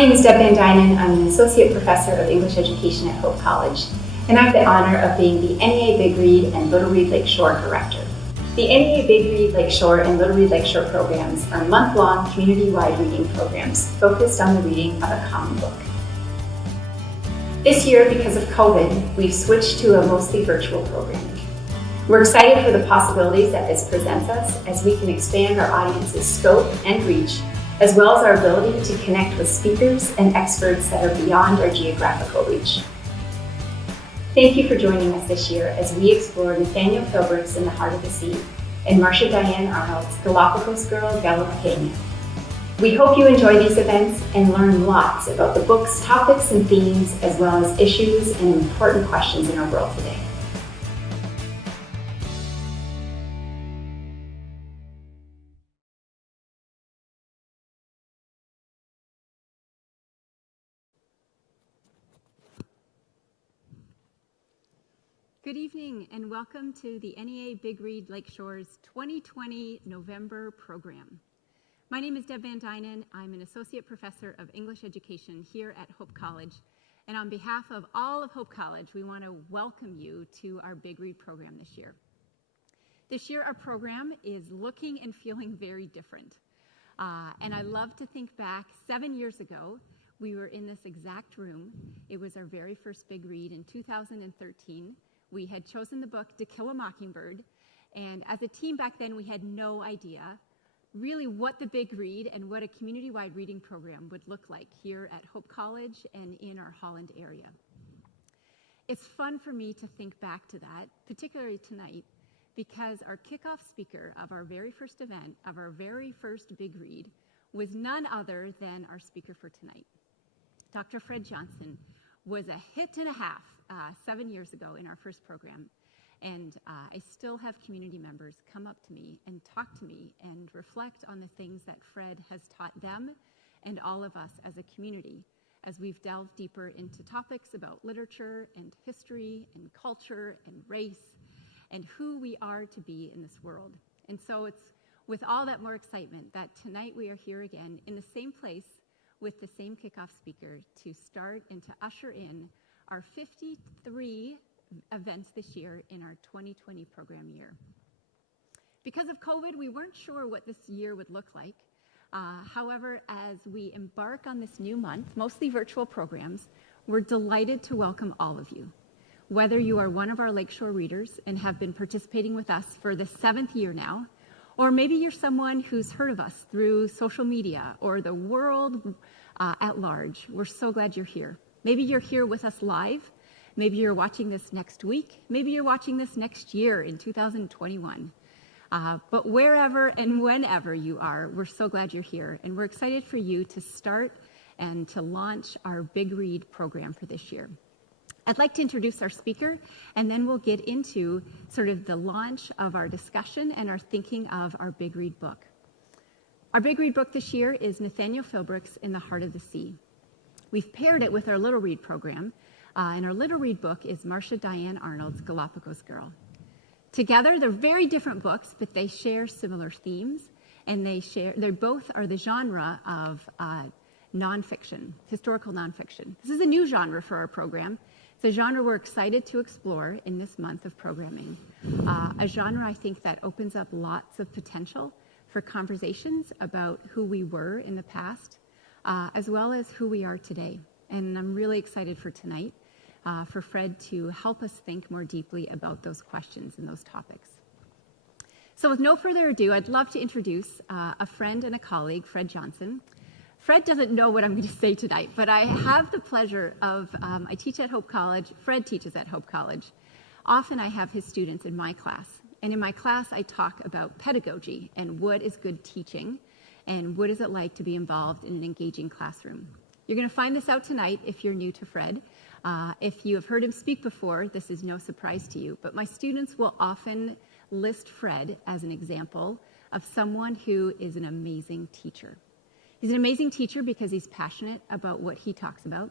name is Deb Van Dynen. I'm an Associate Professor of English Education at Hope College, and I have the honor of being the NEA Big Read and Little Read Lakeshore Director. The NEA Big Read Lakeshore and Little Read Lakeshore programs are month-long community-wide reading programs focused on the reading of a common book. This year, because of COVID, we've switched to a mostly virtual programming. We're excited for the possibilities that this presents us as we can expand our audience's scope and reach, as well as our ability to connect with speakers and experts that are beyond our geographical reach. Thank you for joining us this year as we explore Nathaniel Philbrick's In the Heart of the Sea and Marcia Diane Arnold's Galapagos Girl, Galapagueña. We hope you enjoy these events and learn lots about the book's topics and themes, as well as issues and important questions in our world today. Good evening and welcome to the NEA Big Read Lakeshore's 2020 November program. My name is Deb Van Dynen. I'm an Associate Professor of English Education here at Hope College. And on behalf of all of Hope College, we want to welcome you to our Big Read program this year. This year our program is looking and feeling very different. And I love to think back 7 years ago, we were in this exact room. It was our very first Big Read in 2013. We had chosen the book To Kill a Mockingbird, and as a team back then, we had no idea really what the Big Read and what a community-wide reading program would look like here at Hope College and in our Holland area. It's fun for me to think back to that, particularly tonight, because our kickoff speaker of our very first event, of our very first Big Read, was none other than our speaker for tonight. Dr. Fred Johnson was a hit and a half 7 years ago in our first program. And I still have community members come up to me and talk to me and reflect on the things that Fred has taught them and all of us as a community as we've delved deeper into topics about literature and history and culture and race and who we are to be in this world. And so it's with all that more excitement that tonight we are here again in the same place with the same kickoff speaker to start and to usher in our 53 events this year in our 2020 program year. Because of COVID, we weren't sure what this year would look like. However, as we embark on this new month, mostly virtual programs, we're delighted to welcome all of you. Whether you are one of our Lakeshore readers and have been participating with us for the 7th year now, or maybe you're someone who's heard of us through social media or the world at large, we're so glad you're here. Maybe you're here with us live. Maybe you're watching this next week. Maybe you're watching this next year in 2021. But wherever and whenever you are, we're so glad you're here. And we're excited for you to start and to launch our Big Read program for this year. I'd like to introduce our speaker, and then we'll get into sort of the launch of our discussion and our thinking of our Big Read book. Our Big Read book this year is Nathaniel Philbrick's In the Heart of the Sea. We've paired it with our Little Read program, and our Little Read book is Marcia Diane Arnold's Galapagos Girl. Together, they're very different books, but they share similar themes, and they both are the genre of nonfiction, historical nonfiction. This is a new genre for our program. It's a genre we're excited to explore in this month of programming. A genre, I think, that opens up lots of potential for conversations about who we were in the past, as well as who we are today. And I'm really excited for tonight, for Fred to help us think more deeply about those questions and those topics. So with no further ado, I'd love to introduce a friend and a colleague, Fred Johnson. Fred doesn't know what I'm going to say tonight, but I have the pleasure of, I teach at Hope College, Fred teaches at Hope College. Often I have his students in my class, and in my class I talk about pedagogy and what is good teaching, and what is it like to be involved in an engaging classroom. You're going to find this out tonight if you're new to Fred. If you have heard him speak before, this is no surprise to you, but my students will often list Fred as an example of someone who is an amazing teacher. He's an amazing teacher because he's passionate about what he talks about.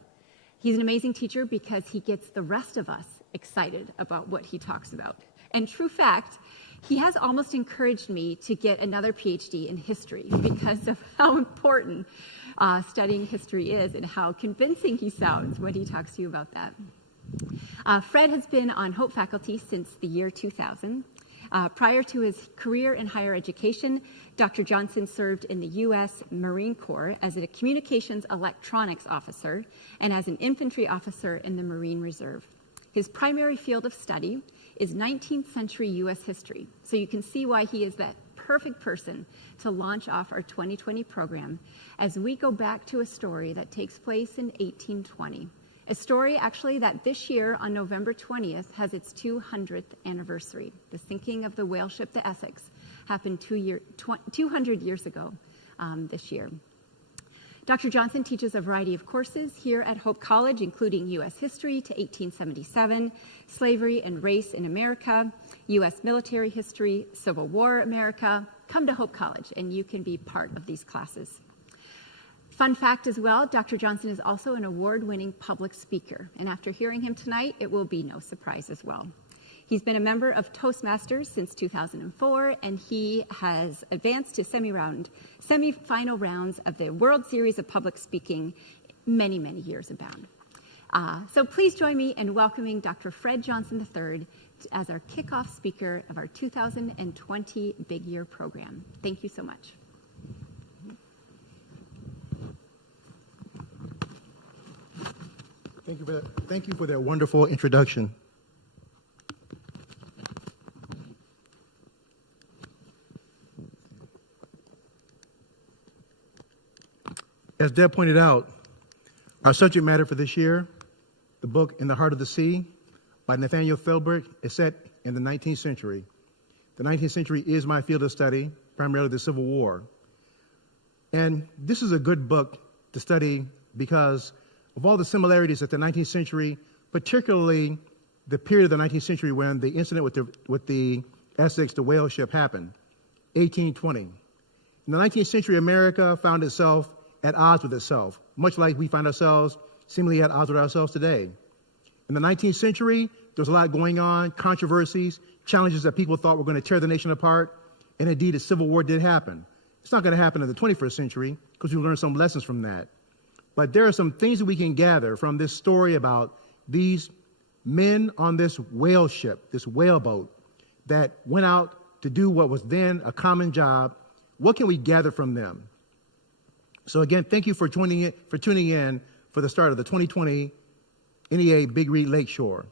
He's an amazing teacher because he gets the rest of us excited about what he talks about. And true fact, He has almost encouraged me to get another PhD in history because of how important studying history is and how convincing he sounds when he talks to you about that. Fred has been on Hope faculty since the year 2000. Prior to his career in higher education, Dr. Johnson served in the U.S. Marine Corps as a communications electronics officer and as an infantry officer in the Marine Reserve. His primary field of study is 19th century U.S. history, so you can see why he is that perfect person to launch off our 2020 program as we go back to a story that takes place in 1820. A story actually that this year on November 20th has its 200th anniversary. The sinking of the whale ship the Essex happened 200 years ago this year. Dr. Johnson teaches a variety of courses here at Hope College, including U.S. history to 1877, slavery and race in America, U.S. military history, Civil War America. Come to Hope College and you can be part of these classes. Fun fact as well, Dr. Johnson is also an award-winning public speaker, and after hearing him tonight, it will be no surprise as well. He's been a member of Toastmasters since 2004, and he has advanced to semi-final rounds of the World Series of Public Speaking many, many years abound. So please join me in welcoming Dr. Fred Johnson III as our kickoff speaker of our 2020 Big Year program. Thank you so much. Thank you for that wonderful introduction. As Deb pointed out, our subject matter for this year, the book In the Heart of the Sea by Nathaniel Philbrick, is set in the 19th century. The 19th century is my field of study, primarily the Civil War. And this is a good book to study because of all the similarities at the 19th century, particularly the period of the 19th century when the incident with the Essex, the whale ship, happened, 1820. In the 19th century, America found itself at odds with itself, much like we find ourselves seemingly at odds with ourselves today. In the 19th century, there was a lot going on, controversies, challenges that people thought were going to tear the nation apart, and indeed a civil war did happen. It's not going to happen in the 21st century because we learned some lessons from that. But there are some things that we can gather from this story about these men on this whale ship, this whaleboat, that went out to do what was then a common job. What can we gather from them? So again, thank you for tuning in for the start of the 2020 NEA Big Read Lakeshore.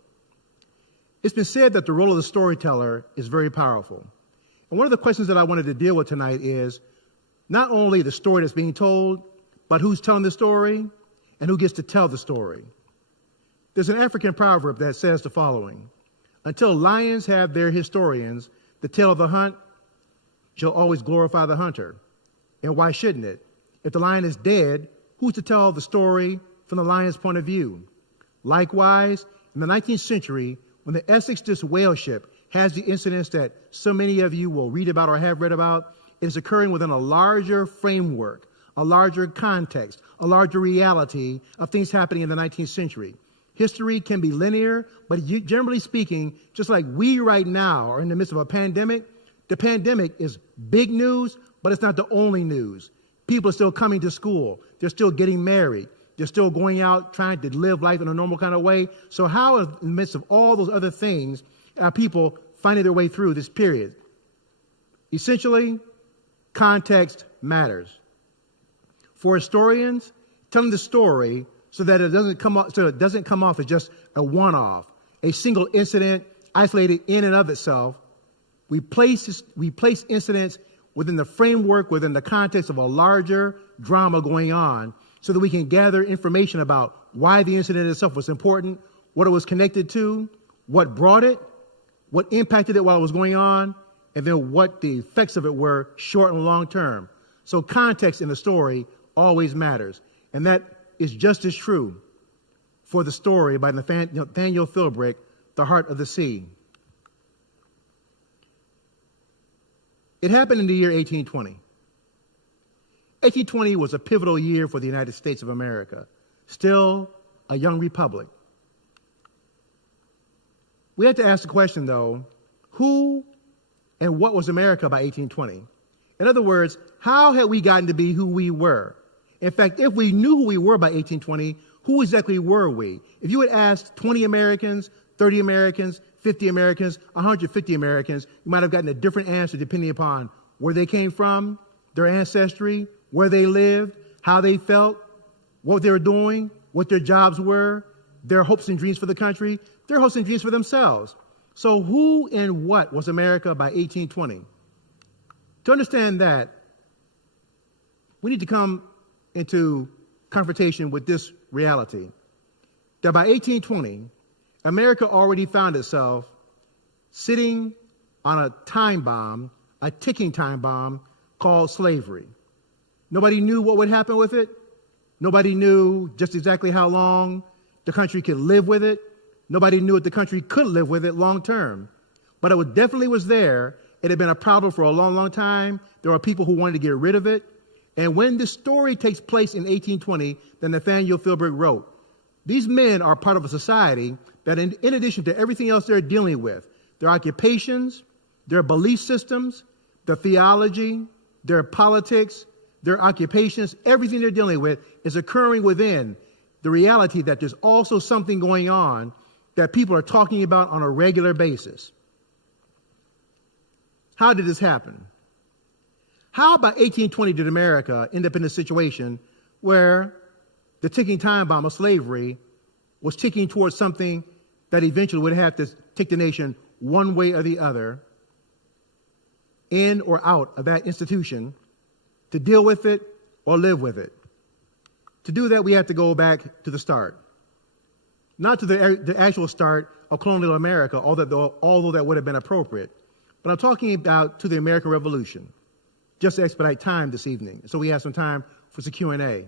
It's been said that the role of the storyteller is very powerful. And one of the questions that I wanted to deal with tonight is not only the story that's being told, but who's telling the story and who gets to tell the story. There's an African proverb that says the following: until lions have their historians, the tale of the hunt shall always glorify the hunter. And why shouldn't it? If the lion is dead, who's to tell the story from the lion's point of view? Likewise, in the 19th century, when the Essex whale ship has the incidents that so many of you will read about or have read about, it is occurring within a larger framework, a larger context, a larger reality of things happening in the 19th century. History can be linear, but generally speaking, just like we right now are in the midst of a pandemic, the pandemic is big news, but it's not the only news. People are still coming to school. They're still getting married. They're still going out trying to live life in a normal kind of way. So how, in the midst of all those other things, are people finding their way through this period? Essentially, context matters. For historians, telling the story so that it doesn't come off as just a one-off, a single incident isolated in and of itself. We place incidents within the framework, within the context of a larger drama going on, so that we can gather information about why the incident itself was important, what it was connected to, what brought it, what impacted it while it was going on, and then what the effects of it were short and long term. So context in the story always matters. And that is just as true for the story by Nathaniel Philbrick, The Heart of the Sea. It happened in the year 1820. 1820 was a pivotal year for the United States of America, still a young republic. We have to ask the question, though, who and what was America by 1820? In other words, how had we gotten to be who we were? In fact, if we knew who we were by 1820, who exactly were we? If you had asked 20 Americans, 30 Americans, 50 Americans, 150 Americans, you might have gotten a different answer depending upon where they came from, their ancestry, where they lived, how they felt, what they were doing, what their jobs were, their hopes and dreams for the country, their hopes and dreams for themselves. So who and what was America by 1820? To understand that, we need to come into confrontation with this reality, that by 1820, America already found itself sitting on a time bomb, a ticking time bomb called slavery. Nobody knew what would happen with it. Nobody knew just exactly how long the country could live with it. Nobody knew if the country could live with it long term. But it definitely was there. It had been a problem for a long, long time. There were people who wanted to get rid of it. And when this story takes place in 1820, that Nathaniel Philbrick wrote, these men are part of a society that in addition to everything else they're dealing with, their occupations, their belief systems, their theology, their politics, their occupations, everything they're dealing with is occurring within the reality that there's also something going on that people are talking about on a regular basis. How did this happen? How by 1820 did America end up in a situation where the ticking time bomb of slavery was ticking towards something that eventually would have to take the nation one way or the other, in or out of that institution, to deal with it or live with it? To do that, we have to go back to the start. Not to the actual start of colonial America, although that would have been appropriate. But I'm talking about to the American Revolution, just to expedite time this evening, so we have some time for some Q&A.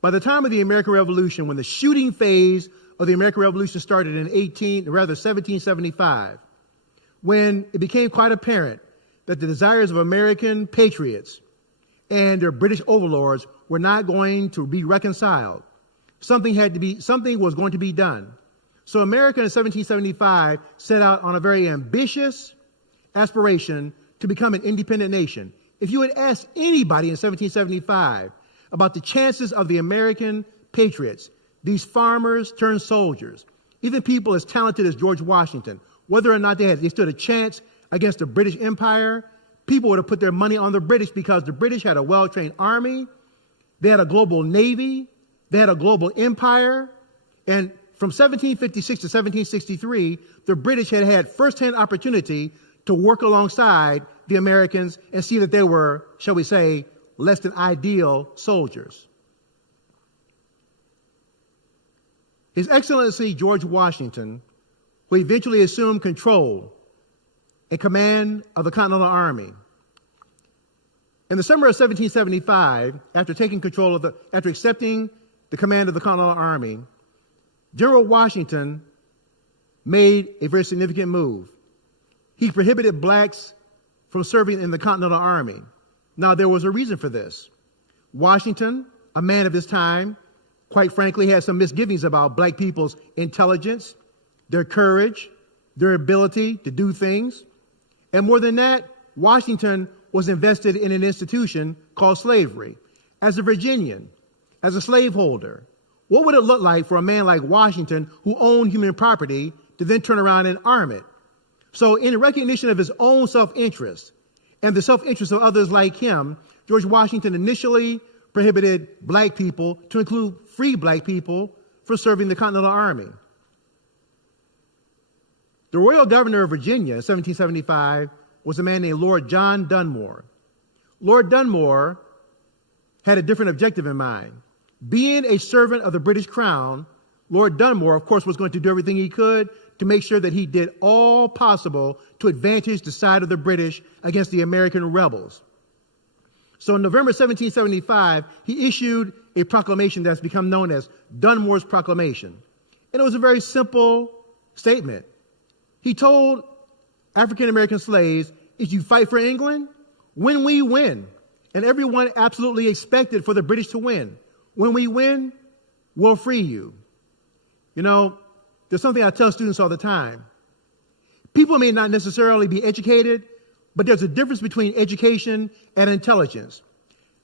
By the time of the American Revolution, when the shooting phase of the American Revolution started in 1775, when it became quite apparent that the desires of American patriots and their British overlords were not going to be reconciled, something was going to be done. So America in 1775 set out on a very ambitious aspiration to become an independent nation. If you had asked anybody in 1775 about the chances of the American patriots, these farmers turned soldiers, even people as talented as George Washington, whether or not they stood a chance against the British Empire, people would have put their money on the British because the British had a well-trained army, they had a global navy, they had a global empire, and from 1756 to 1763, the British had had first-hand opportunity to work alongside the Americans and see that they were, shall we say, less than ideal soldiers. His Excellency George Washington, who eventually assumed control and command of the Continental Army, in the summer of 1775, after accepting the command of the Continental Army, General Washington made a very significant move. He prohibited blacks from serving in the Continental Army. Now, there was a reason for this. Washington, a man of his time, quite frankly, had some misgivings about black people's intelligence, their courage, their ability to do things. And more than that, Washington was invested in an institution called slavery. As a Virginian, as a slaveholder, what would it look like for a man like Washington, who owned human property, to then turn around and arm it? So in recognition of his own self-interest and the self-interest of others like him, George Washington initially prohibited black people, to include free black people, from serving the Continental Army. The royal governor of Virginia in 1775 was a man named Lord John Dunmore. Lord Dunmore had a different objective in mind. Being a servant of the British Crown, Lord Dunmore, of course, was going to do everything he could to make sure that he did all possible to advantage the side of the British against the American rebels. So in November 1775, he issued a proclamation that's become known as Dunmore's Proclamation. And it was a very simple statement. He told African American slaves, if you fight for England, when we win. And everyone absolutely expected for the British to win. When we win, we'll free you. You know, there's something I tell students all the time. People may not necessarily be educated, but there's a difference between education and intelligence.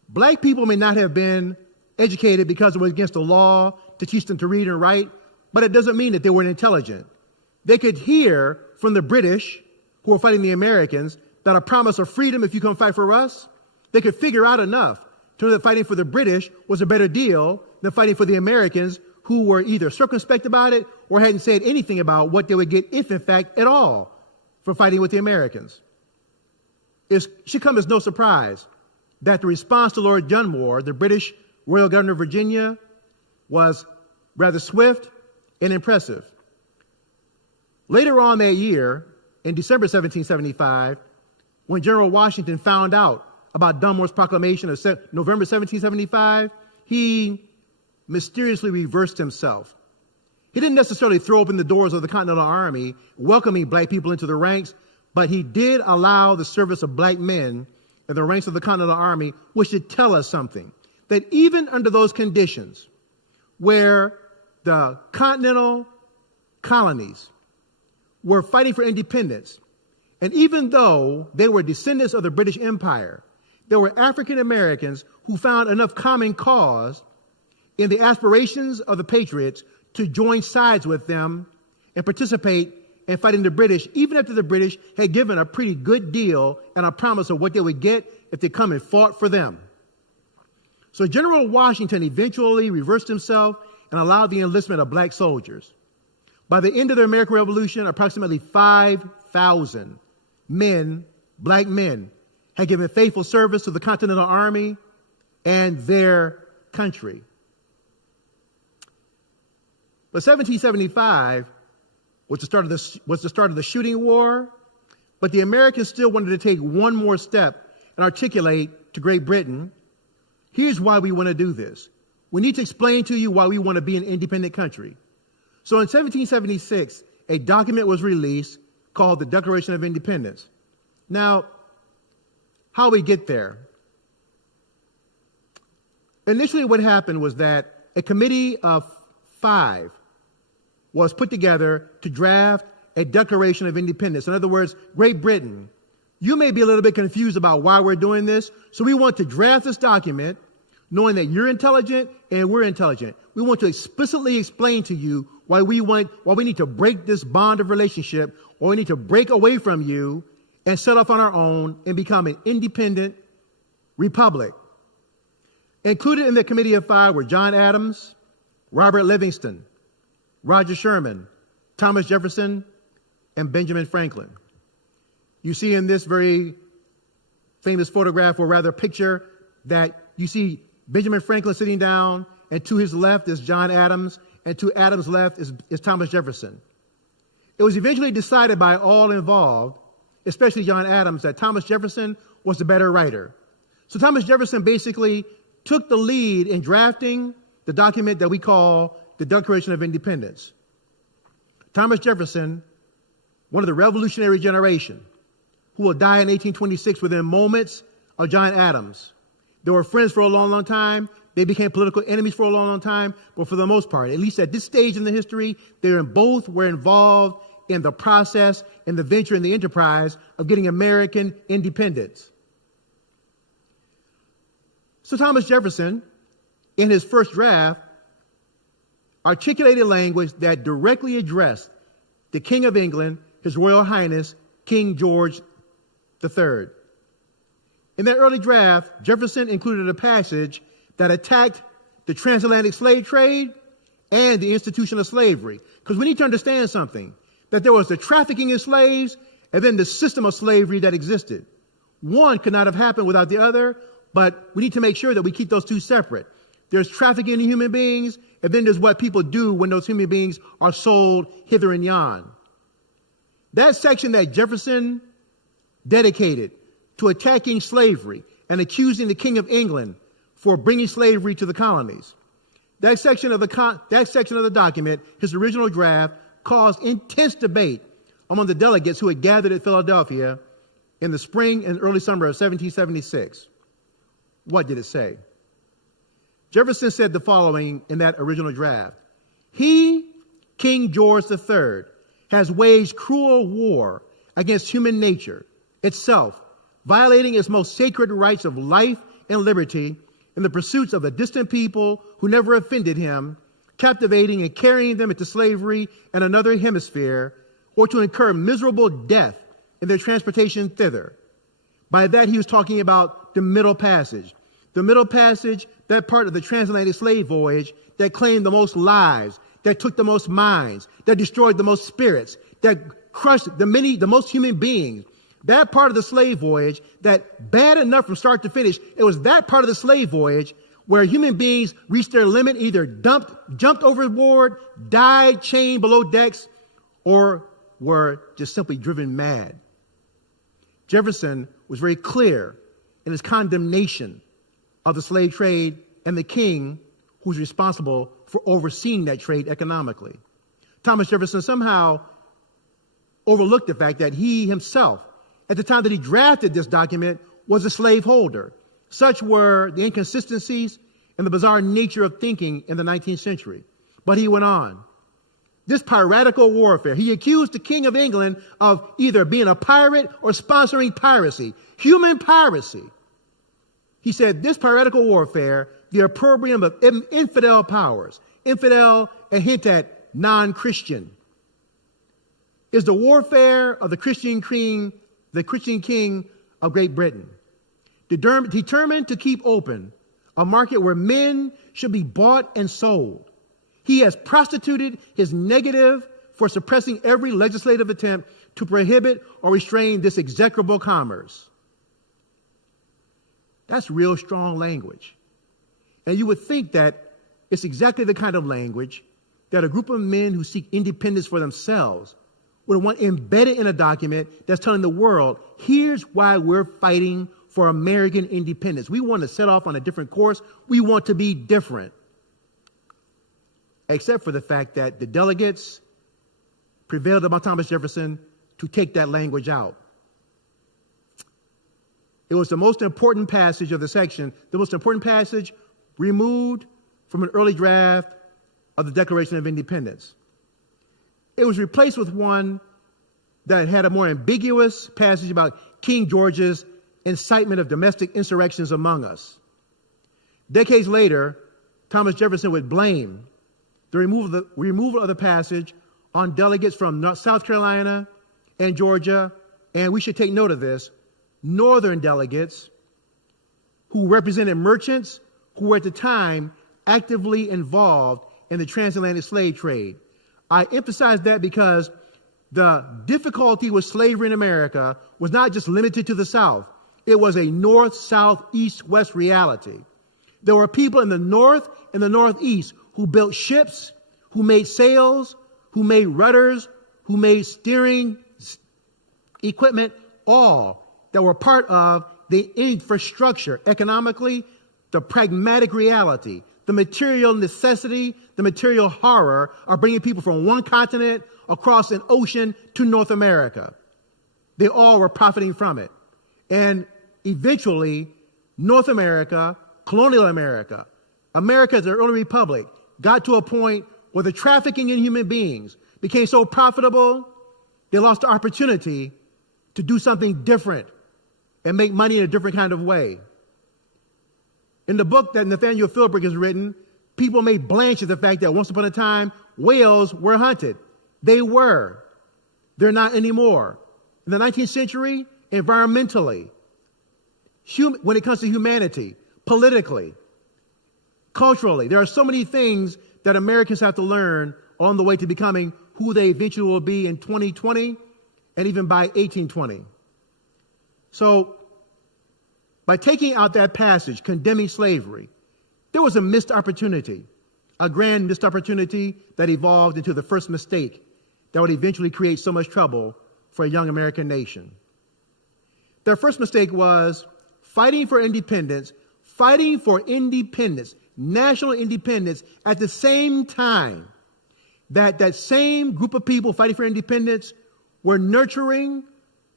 Black people may not have been educated because it was against the law to teach them to read and write, but it doesn't mean that they weren't intelligent. They could hear from the British, who were fighting the Americans, that a promise of freedom if you come fight for us. They could figure out enough to know that fighting for the British was a better deal than fighting for the Americans, who were either circumspect about it or hadn't said anything about what they would get, if in fact at all, for fighting with the Americans. It should come as no surprise that the response to Lord Dunmore, the British Royal Governor of Virginia, was rather swift and impressive. Later on that year, in December 1775, when General Washington found out about Dunmore's proclamation of November 1775, he mysteriously reversed himself. He didn't necessarily throw open the doors of the Continental Army, welcoming black people into the ranks, but he did allow the service of black men in the ranks of the Continental Army, which should tell us something, that even under those conditions where the continental colonies were fighting for independence, and even though they were descendants of the British Empire, there were African Americans who found enough common cause in the aspirations of the Patriots to join sides with them and participate in fighting the British, even after the British had given a pretty good deal and a promise of what they would get if they come and fought for them. So General Washington eventually reversed himself and allowed the enlistment of black soldiers. By the end of the American Revolution, approximately 5,000 men, black men, had given faithful service to the Continental Army and their country. But 1775 was the start of the shooting war, but the Americans still wanted to take one more step and articulate to Great Britain, here's why we want to do this. We need to explain to you why we want to be an independent country. So in 1776, a document was released called the Declaration of Independence. Now, how we get there? Initially, what happened was that a committee of 5 was put together to draft a Declaration of Independence. In other words, Great Britain, you may be a little bit confused about why we're doing this, so we want to draft this document knowing that you're intelligent and we're intelligent. We want to explicitly explain to you why we need to break this bond of relationship, or we need to break away from you and set off on our own and become an independent republic. Included in the committee of 5 were John Adams, Robert Livingston, Roger Sherman, Thomas Jefferson, and Benjamin Franklin. You see in this very famous photograph, or rather picture, that you see Benjamin Franklin sitting down, and to his left is John Adams, and to Adams' left is Thomas Jefferson. It was eventually decided by all involved, especially John Adams, that Thomas Jefferson was the better writer. So Thomas Jefferson basically took the lead in drafting the document that we call the Declaration of Independence. Thomas Jefferson, one of the revolutionary generation, who will die in 1826 within moments of John Adams. They were friends for a long, long time. They became political enemies for a long, long time. But for the most part, at least at this stage in the history, both were involved in the process, in the venture, in the enterprise of getting American independence. So Thomas Jefferson, in his first draft, articulated language that directly addressed the King of England, His Royal Highness, King George III. In that early draft, Jefferson included a passage that attacked the transatlantic slave trade and the institution of slavery. Because we need to understand something, that there was the trafficking in slaves and then the system of slavery that existed. One could not have happened without the other, but we need to make sure that we keep those two separate. There's trafficking in human beings, and then there's what people do when those human beings are sold hither and yon. That section that Jefferson dedicated to attacking slavery and accusing the King of England for bringing slavery to the colonies, that section of the document, his original draft, caused intense debate among the delegates who had gathered at Philadelphia in the spring and early summer of 1776. What did it say? Jefferson said the following in that original draft: "He, King George III, has waged cruel war against human nature itself, violating its most sacred rights of life and liberty in the pursuits of a distant people who never offended him, captivating and carrying them into slavery in another hemisphere, or to incur miserable death in their transportation thither. By that, he was talking about the Middle Passage. The Middle Passage, that part of the transatlantic slave voyage that claimed the most lives, that took the most minds, that destroyed the most spirits, that crushed the most human beings. That part of the slave voyage, that bad enough from start to finish, it was that part of the slave voyage where human beings reached their limit, either jumped overboard, died chained below decks, or were just simply driven mad. Jefferson was very clear in his condemnation of the slave trade and the king who's responsible for overseeing that trade economically. Thomas Jefferson somehow overlooked the fact that he himself, at the time that he drafted this document, was a slaveholder. Such were the inconsistencies and the bizarre nature of thinking in the 19th century. But he went on. This piratical warfare, he accused the King of England of either being a pirate or sponsoring piracy, human piracy. He said, this piratical warfare, the opprobrium of infidel powers, infidel, a hint at non-Christian, is the warfare of the Christian king of Great Britain, determined to keep open a market where men should be bought and sold. He has prostituted his negative for suppressing every legislative attempt to prohibit or restrain this execrable commerce. That's real strong language. And you would think that it's exactly the kind of language that a group of men who seek independence for themselves would want embedded in a document that's telling the world, here's why we're fighting for American independence. We want to set off on a different course. We want to be different. Except for the fact that the delegates prevailed upon Thomas Jefferson to take that language out. It was the most important passage of the section, the most important passage removed from an early draft of the Declaration of Independence. It was replaced with one that had a more ambiguous passage about King George's incitement of domestic insurrections among us. Decades later, Thomas Jefferson would blame the removal of the passage on delegates from South Carolina and Georgia, and we should take note of this, northern delegates who represented merchants who were at the time actively involved in the transatlantic slave trade. I emphasize that because the difficulty with slavery in America was not just limited to the South. It was a north, south, east, west reality. There were people in the north and the northeast who built ships, who made sails, who made rudders, who made steering equipment, all that were part of the infrastructure, economically, the pragmatic reality, the material necessity, the material horror of bringing people from one continent across an ocean to North America. They all were profiting from it. And eventually, North America, colonial America, America as an early republic, got to a point where the trafficking in human beings became so profitable, they lost the opportunity to do something different and make money in a different kind of way. In the book that Nathaniel Philbrick has written, people may blanch at the fact that once upon a time, whales were hunted. They were. They're not anymore. In the 19th century, environmentally, when it comes to humanity, politically, culturally, there are so many things that Americans have to learn on the way to becoming who they eventually will be in 2020 and even by 1820. So, by taking out that passage condemning slavery, there was a missed opportunity, a grand missed opportunity that evolved into the first mistake that would eventually create so much trouble for a young American nation. Their first mistake was fighting for independence, national independence, at the same time that same group of people fighting for independence were nurturing,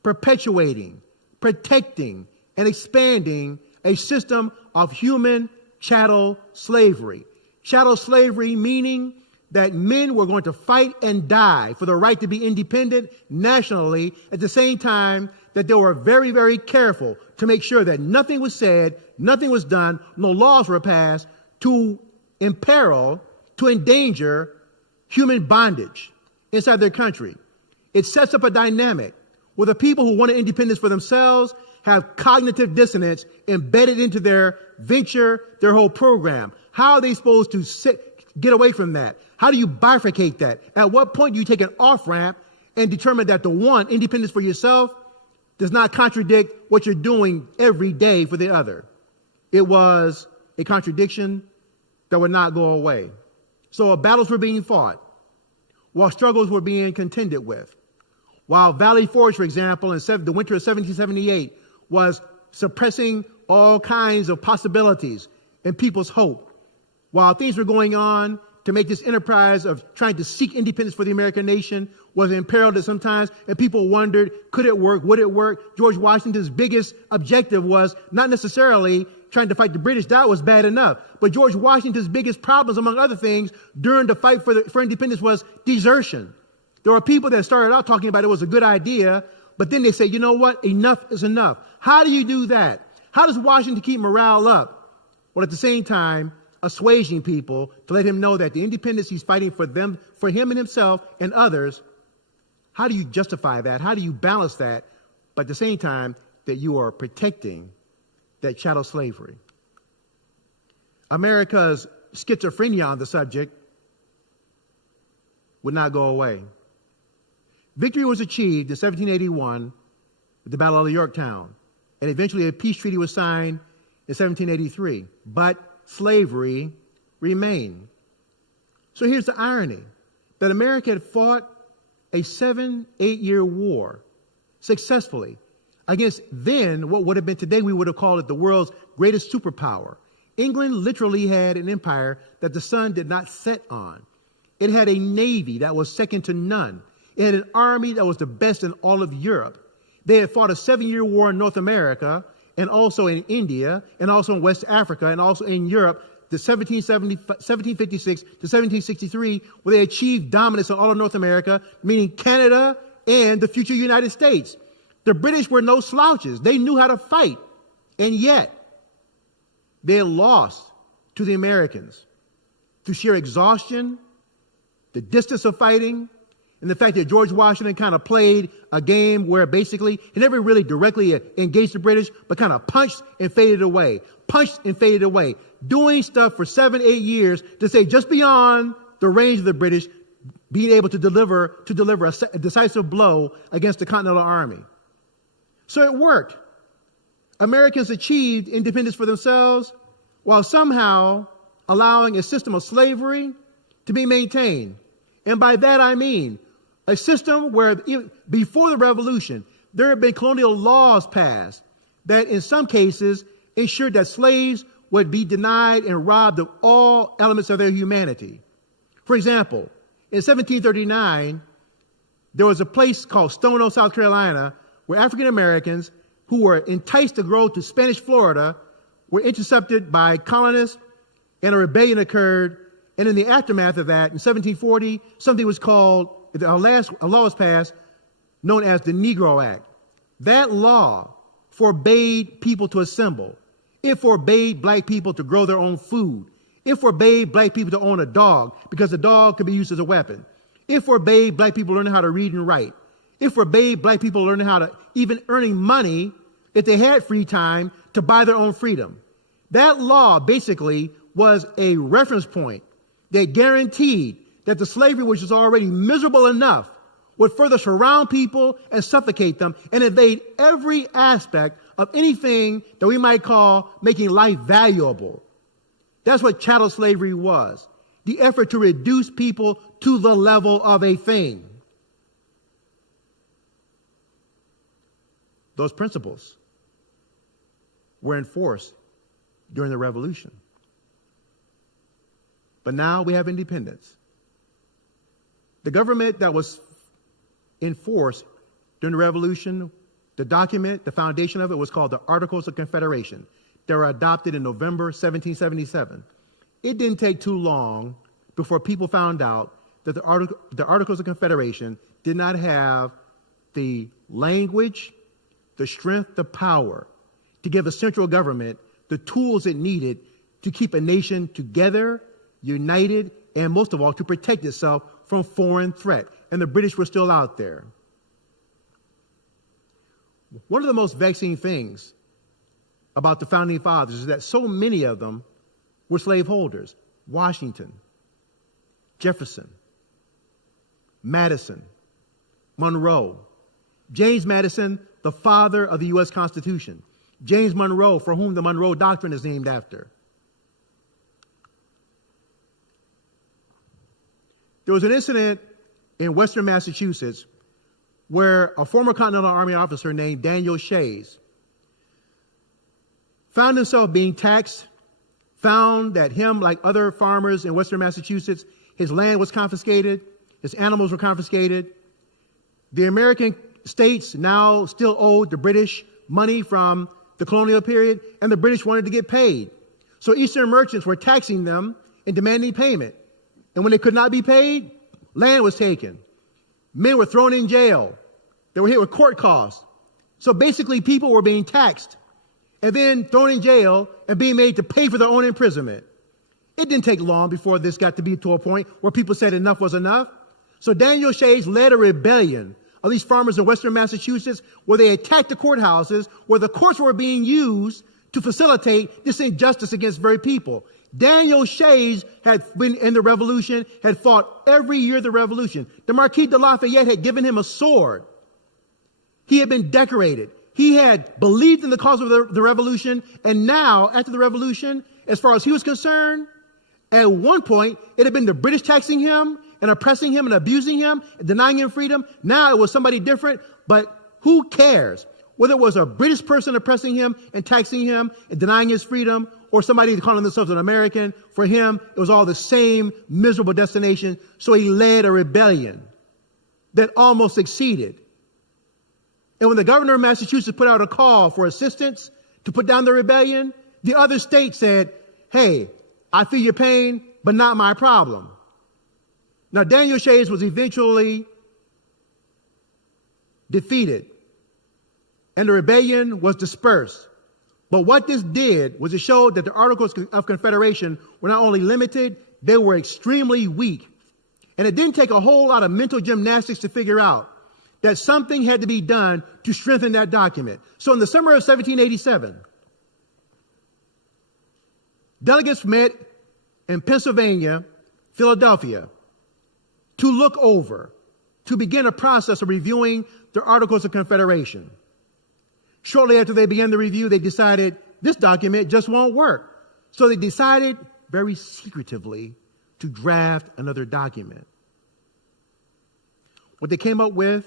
perpetuating, protecting, and expanding a system of human chattel slavery. Chattel slavery meaning that men were going to fight and die for the right to be independent nationally at the same time that they were very, very careful to make sure that nothing was said, nothing was done, no laws were passed to imperil, to endanger human bondage inside their country. It sets up a dynamic where the people who wanted independence for themselves have cognitive dissonance embedded into their venture, their whole program. How are they supposed to get away from that? How do you bifurcate that? At what point do you take an off-ramp and determine that the one, independence for yourself, does not contradict what you're doing every day for the other? It was a contradiction that would not go away. So battles were being fought, while struggles were being contended with. While Valley Forge, for example, in the winter of 1778, was suppressing all kinds of possibilities and people's hope. While things were going on to make this enterprise of trying to seek independence for the American nation was imperiled at some times, and people wondered, could it work? Would it work? George Washington's biggest objective was not necessarily trying to fight the British. That was bad enough. But George Washington's biggest problems, among other things, during the fight for independence was desertion. There were people that started out talking about it was a good idea, but then they say, you know what? Enough is enough. How do you do that? How does Washington keep morale up? Well, at the same time, assuaging people to let him know that the independence he's fighting for them, for him and himself and others, how do you justify that? How do you balance that? But at the same time, that you are protecting that chattel slavery. America's schizophrenia on the subject would not go away. Victory was achieved in 1781 with the Battle of Yorktown, and eventually a peace treaty was signed in 1783. But slavery remained. So here's the irony, that America had fought a 7-8-year war successfully against then what would have been today, we would have called it the world's greatest superpower. England literally had an empire that the sun did not set on. It had a navy that was second to none. It had an army that was the best in all of Europe. They had fought a 7-year war in North America, and also in India, and also in West Africa, and also in Europe, the 1756 to 1763, where they achieved dominance in all of North America, meaning Canada and the future United States. The British were no slouches. They knew how to fight. And yet, they lost to the Americans through sheer exhaustion, the distance of fighting, and the fact that George Washington kind of played a game where basically he never really directly engaged the British, but kind of punched and faded away, doing stuff for 7-8 years to say just beyond the range of the British, being able to deliver a decisive blow against the Continental Army. So it worked. Americans achieved independence for themselves while somehow allowing a system of slavery to be maintained. And by that I mean a system where before the Revolution, there had been colonial laws passed that in some cases ensured that slaves would be denied and robbed of all elements of their humanity. For example, in 1739, there was a place called Stono, South Carolina, where African Americans who were enticed to go to Spanish Florida were intercepted by colonists, and a rebellion occurred. And in the aftermath of that, in 1740, something was called, a law was passed known as the Negro Act. That law forbade people to assemble. It forbade black people to grow their own food. It forbade black people to own a dog because the dog could be used as a weapon. It forbade black people learning how to read and write. It forbade black people learning how to even earning money if they had free time to buy their own freedom. That law basically was a reference point that guaranteed that the slavery, which was already miserable enough, would further surround people and suffocate them and invade every aspect of anything that we might call making life valuable. That's what chattel slavery was. The effort to reduce people to the level of a thing. Those principles were enforced during the Revolution. But now we have independence. The government that was in force during the Revolution, the document, the foundation of it was called the Articles of Confederation. They were adopted in November 1777. It didn't take too long before people found out that the Articles of Confederation did not have the language, the strength, the power to give a central government the tools it needed to keep a nation together, united, and most of all, to protect itself from foreign threat. And the British were still out there. One of the most vexing things about the Founding Fathers is that so many of them were slaveholders. Washington, Jefferson, Madison, Monroe, James Madison, the father of the U.S. Constitution, James Monroe, for whom the Monroe Doctrine is named after. There was an incident in Western Massachusetts where a former Continental Army officer named Daniel Shays found himself being taxed, found that him, like other farmers in Western Massachusetts, his land was confiscated, his animals were confiscated. The American states now still owed the British money from the colonial period, and the British wanted to get paid. So Eastern merchants were taxing them and demanding payment. And when they could not be paid, land was taken. Men were thrown in jail. They were hit with court costs. So basically, people were being taxed and then thrown in jail and being made to pay for their own imprisonment. It didn't take long before this got to be to a point where people said enough was enough. So Daniel Shays led a rebellion of these farmers in Western Massachusetts where they attacked the courthouses, where the courts were being used to facilitate this injustice against very people. Daniel Shays had been in the revolution, had fought every year of the revolution. The Marquis de Lafayette had given him a sword. He had been decorated. He had believed in the cause of the revolution. And now, after the revolution, as far as he was concerned, at one point, it had been the British taxing him and oppressing him and abusing him, and denying him freedom. Now it was somebody different, but who cares? Whether it was a British person oppressing him and taxing him and denying his freedom, or somebody calling themselves an American, for him, it was all the same miserable destination. So he led a rebellion that almost succeeded. And when the governor of Massachusetts put out a call for assistance to put down the rebellion, the other states said, hey, I feel your pain, but not my problem. Now, Daniel Shays was eventually defeated, and the rebellion was dispersed. But what this did was it showed that the Articles of Confederation were not only limited, they were extremely weak. And it didn't take a whole lot of mental gymnastics to figure out that something had to be done to strengthen that document. So in the summer of 1787, delegates met in Pennsylvania, Philadelphia, to begin a process of reviewing the Articles of Confederation. Shortly after they began the review, they decided this document just won't work. So they decided very secretively to draft another document. What they came up with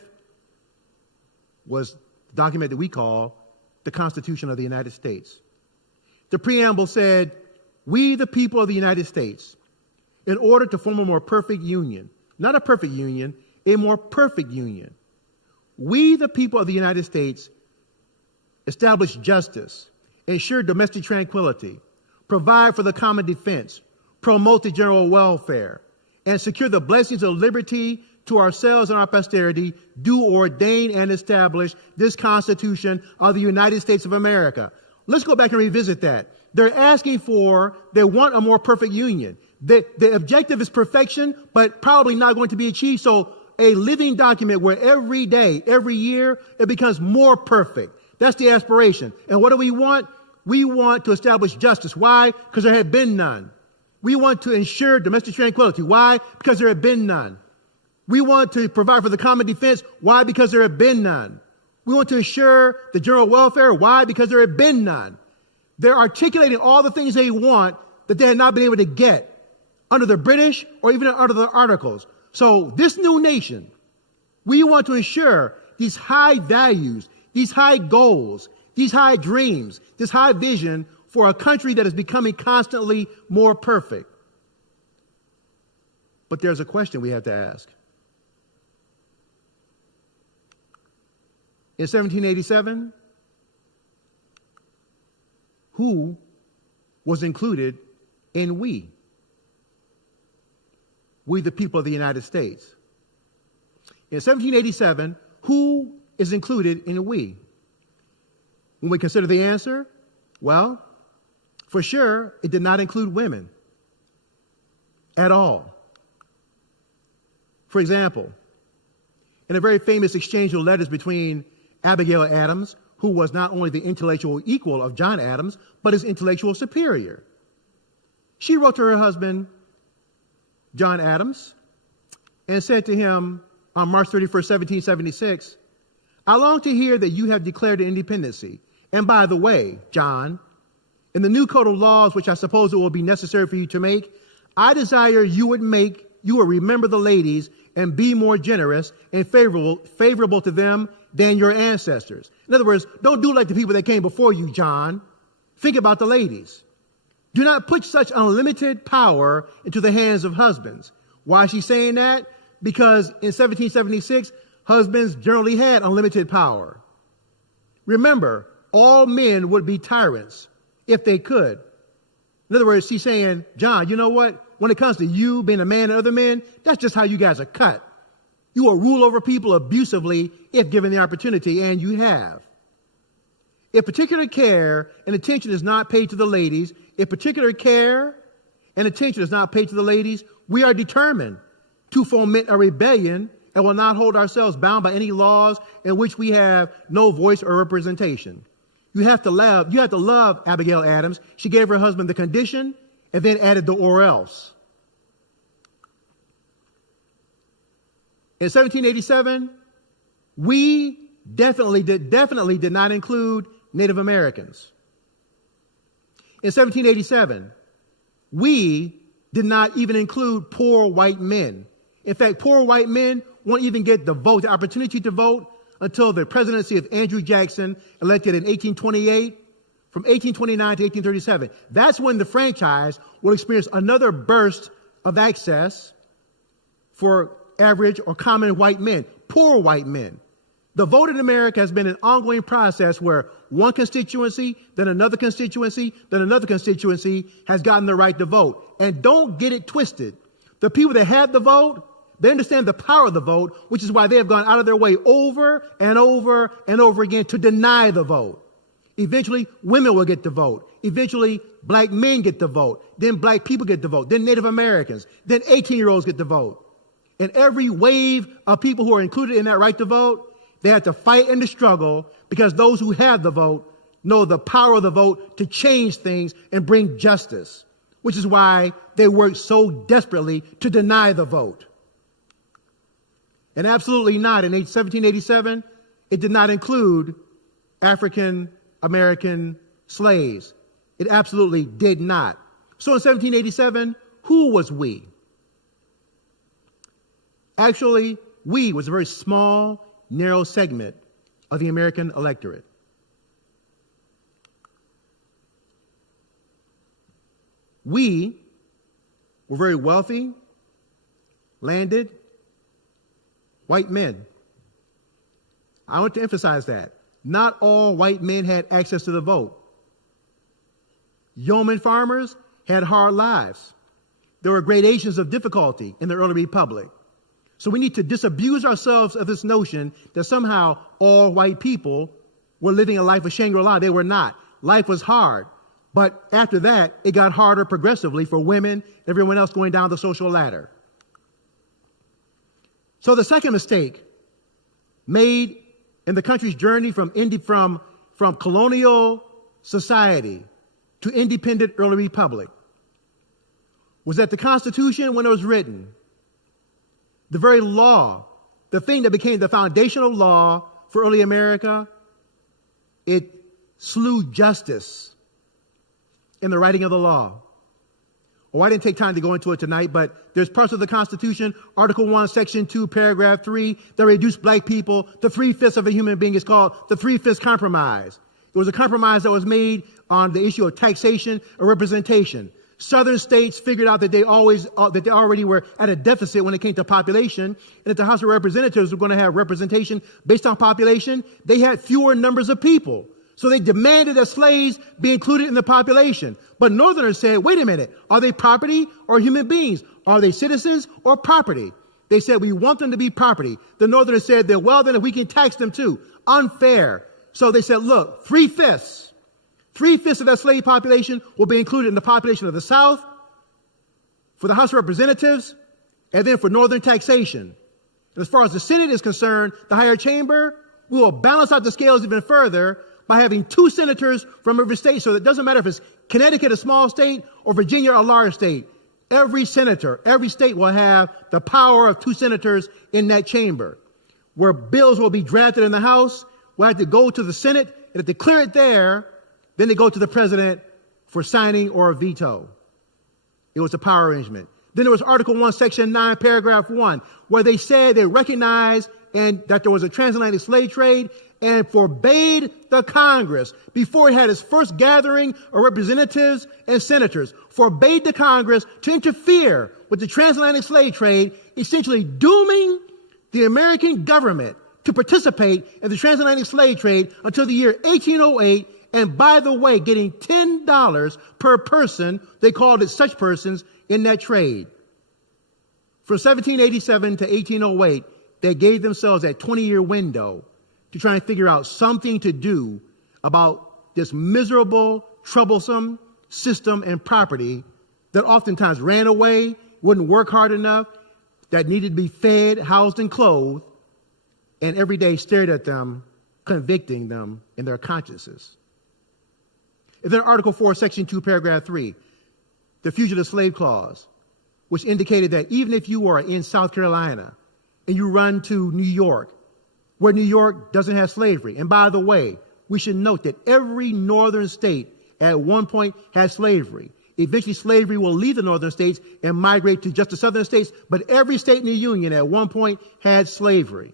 was the document that we call the Constitution of the United States. The preamble said, "We, the people of the United States, in order to form a more perfect union," not a perfect union, a more perfect union. "We, the people of the United States, establish justice, ensure domestic tranquility, provide for the common defense, promote the general welfare, and secure the blessings of liberty to ourselves and our posterity, do ordain and establish this Constitution of the United States of America." Let's go back and revisit that. They're asking they want a more perfect union. The objective is perfection, but probably not going to be achieved. So a living document where every day, every year, it becomes more perfect. That's the aspiration. And what do we want? We want to establish justice. Why? Because there had been none. We want to ensure domestic tranquility. Why? Because there had been none. We want to provide for the common defense. Why? Because there had been none. We want to ensure the general welfare. Why? Because there had been none. They're articulating all the things they want that they had not been able to get under the British or even under the Articles. So this new nation, we want to ensure these high values, these high goals, these high dreams, this high vision for a country that is becoming constantly more perfect. But there's a question we have to ask. In 1787, who was included in we? We, the people of the United States. In 1787, who is included in we? When we consider the answer, well, for sure, it did not include women at all. For example, in a very famous exchange of letters between Abigail Adams, who was not only the intellectual equal of John Adams, but his intellectual superior, she wrote to her husband, John Adams, and said to him on March 31st, 1776, "I long to hear that you have declared independency. And by the way, John, in the new code of laws, which I suppose it will be necessary for you to make, I desire you would remember the ladies and be more generous and favorable to them than your ancestors." In other words, don't do like the people that came before you, John. Think about the ladies. Do not put such unlimited power into the hands of husbands. Why is she saying that? Because in 1776, husbands generally had unlimited power. Remember, all men would be tyrants if they could. In other words, she's saying, John, you know what? When it comes to you being a man and other men, that's just how you guys are cut. You will rule over people abusively if given the opportunity, and you have. If particular care and attention is not paid to the ladies, we are determined to foment a rebellion and will not hold ourselves bound by any laws in which we have no voice or representation. You have to love Abigail Adams. She gave her husband the condition and then added the or else. In 1787, we definitely did not include Native Americans. In 1787, we did not even include poor white men. In fact, poor white men won't even get the opportunity to vote until the presidency of Andrew Jackson, elected in 1828, from 1829 to 1837. That's when the franchise will experience another burst of access for average or common white men, poor white men. The vote in America has been an ongoing process where one constituency, then another constituency, then another constituency has gotten the right to vote. And don't get it twisted. The people that have the vote, they understand the power of the vote, which is why they have gone out of their way over and over and over again to deny the vote. Eventually, women will get the vote. Eventually, black men get the vote. Then black people get the vote. Then Native Americans. Then 18-year-olds get the vote. And every wave of people who are included in that right to vote, they have to fight in the struggle because those who have the vote know the power of the vote to change things and bring justice, which is why they work so desperately to deny the vote. And absolutely not. In 1787, it did not include African American slaves. It absolutely did not. So in 1787, who was we? Actually, we was a very small, narrow segment of the American electorate. We were very wealthy, landed, white men. I want to emphasize that. Not all white men had access to the vote. Yeoman farmers had hard lives. There were gradations of difficulty in the early republic. So we need to disabuse ourselves of this notion that somehow all white people were living a life of Shangri-La. They were not. Life was hard. But after that, it got harder progressively for women and everyone else going down the social ladder. So the second mistake made in the country's journey from colonial society to independent early republic was that the Constitution, when it was written, the very law, the thing that became the foundational law for early America, it slew justice in the writing of the law. Oh, I didn't take time to go into it tonight, but there's parts of the Constitution, Article 1, Section 2, Paragraph 3, that reduced black people. The 3/5 of a human being is called the 3/5 compromise. It was a compromise that was made on the issue of taxation or representation. Southern states figured out that they already were at a deficit when it came to population, and if the House of Representatives were going to have representation based on population, they had fewer numbers of people. So they demanded that slaves be included in the population. But Northerners said, wait a minute, are they property or human beings? Are they citizens or property? They said, we want them to be property. The Northerners said that, well, then if we can tax them too. Unfair. So they said, look, three-fifths of that slave population will be included in the population of the South for the House of Representatives and then for Northern taxation. And as far as the Senate is concerned, the higher chamber, we will balance out the scales even further by having 2 senators from every state. So it doesn't matter if it's Connecticut, a small state, or Virginia, a large state. Every senator, every state will have the power of 2 senators in that chamber. Where bills will be drafted in the House, we'll have to go to the Senate, and if they clear it there, then they go to the president for signing or a veto. It was a power arrangement. Then there was Article 1, Section 9, Paragraph 1, where they said they recognized and that there was a transatlantic slave trade and forbade the Congress, before it had its first gathering of representatives and senators, forbade the Congress to interfere with the transatlantic slave trade, essentially dooming the American government to participate in the transatlantic slave trade until the year 1808, and by the way, getting $10 per person, they called it such persons, in that trade. From 1787 to 1808, they gave themselves that 20-year window to try and figure out something to do about this miserable, troublesome system and property that oftentimes ran away, wouldn't work hard enough, that needed to be fed, housed, and clothed, and every day stared at them, convicting them in their consciences. And then Article 4, Section 2, Paragraph 3, the Fugitive Slave Clause, which indicated that even if you are in South Carolina and you run to New York, where New York doesn't have slavery, and by the way, we should note that every northern state at one point had slavery. Eventually, slavery will leave the northern states and migrate to just the southern states, but every state in the Union at one point had slavery.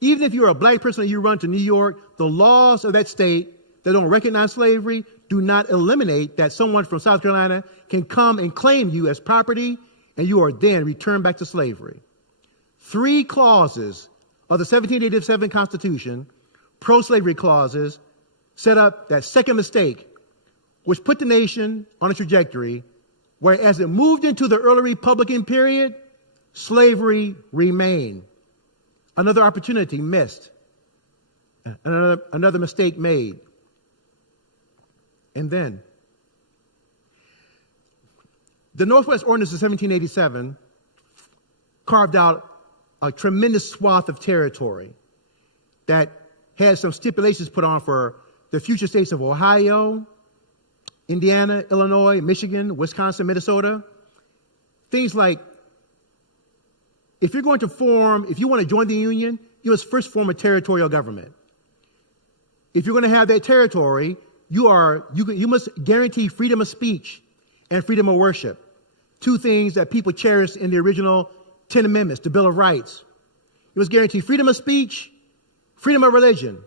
Even if you're a black person and you run to New York, the laws of that state that don't recognize slavery do not eliminate that someone from South Carolina can come and claim you as property, and you are then returned back to slavery. 3 clauses of the 1787 Constitution, pro-slavery clauses, set up that second mistake, which put the nation on a trajectory where, as it moved into the early Republican period, slavery remained. Another opportunity missed. Another mistake made. And then, the Northwest Ordinance of 1787 carved out a tremendous swath of territory that had some stipulations put on for the future states of Ohio, Indiana, Illinois, Michigan, Wisconsin, Minnesota. Things like, if you want to join the Union, you must first form a territorial government. If you're going to have that territory, you must guarantee freedom of speech and freedom of worship. 2 things that people cherished in the original 10 Amendments, the Bill of Rights. You must guarantee freedom of speech, freedom of religion,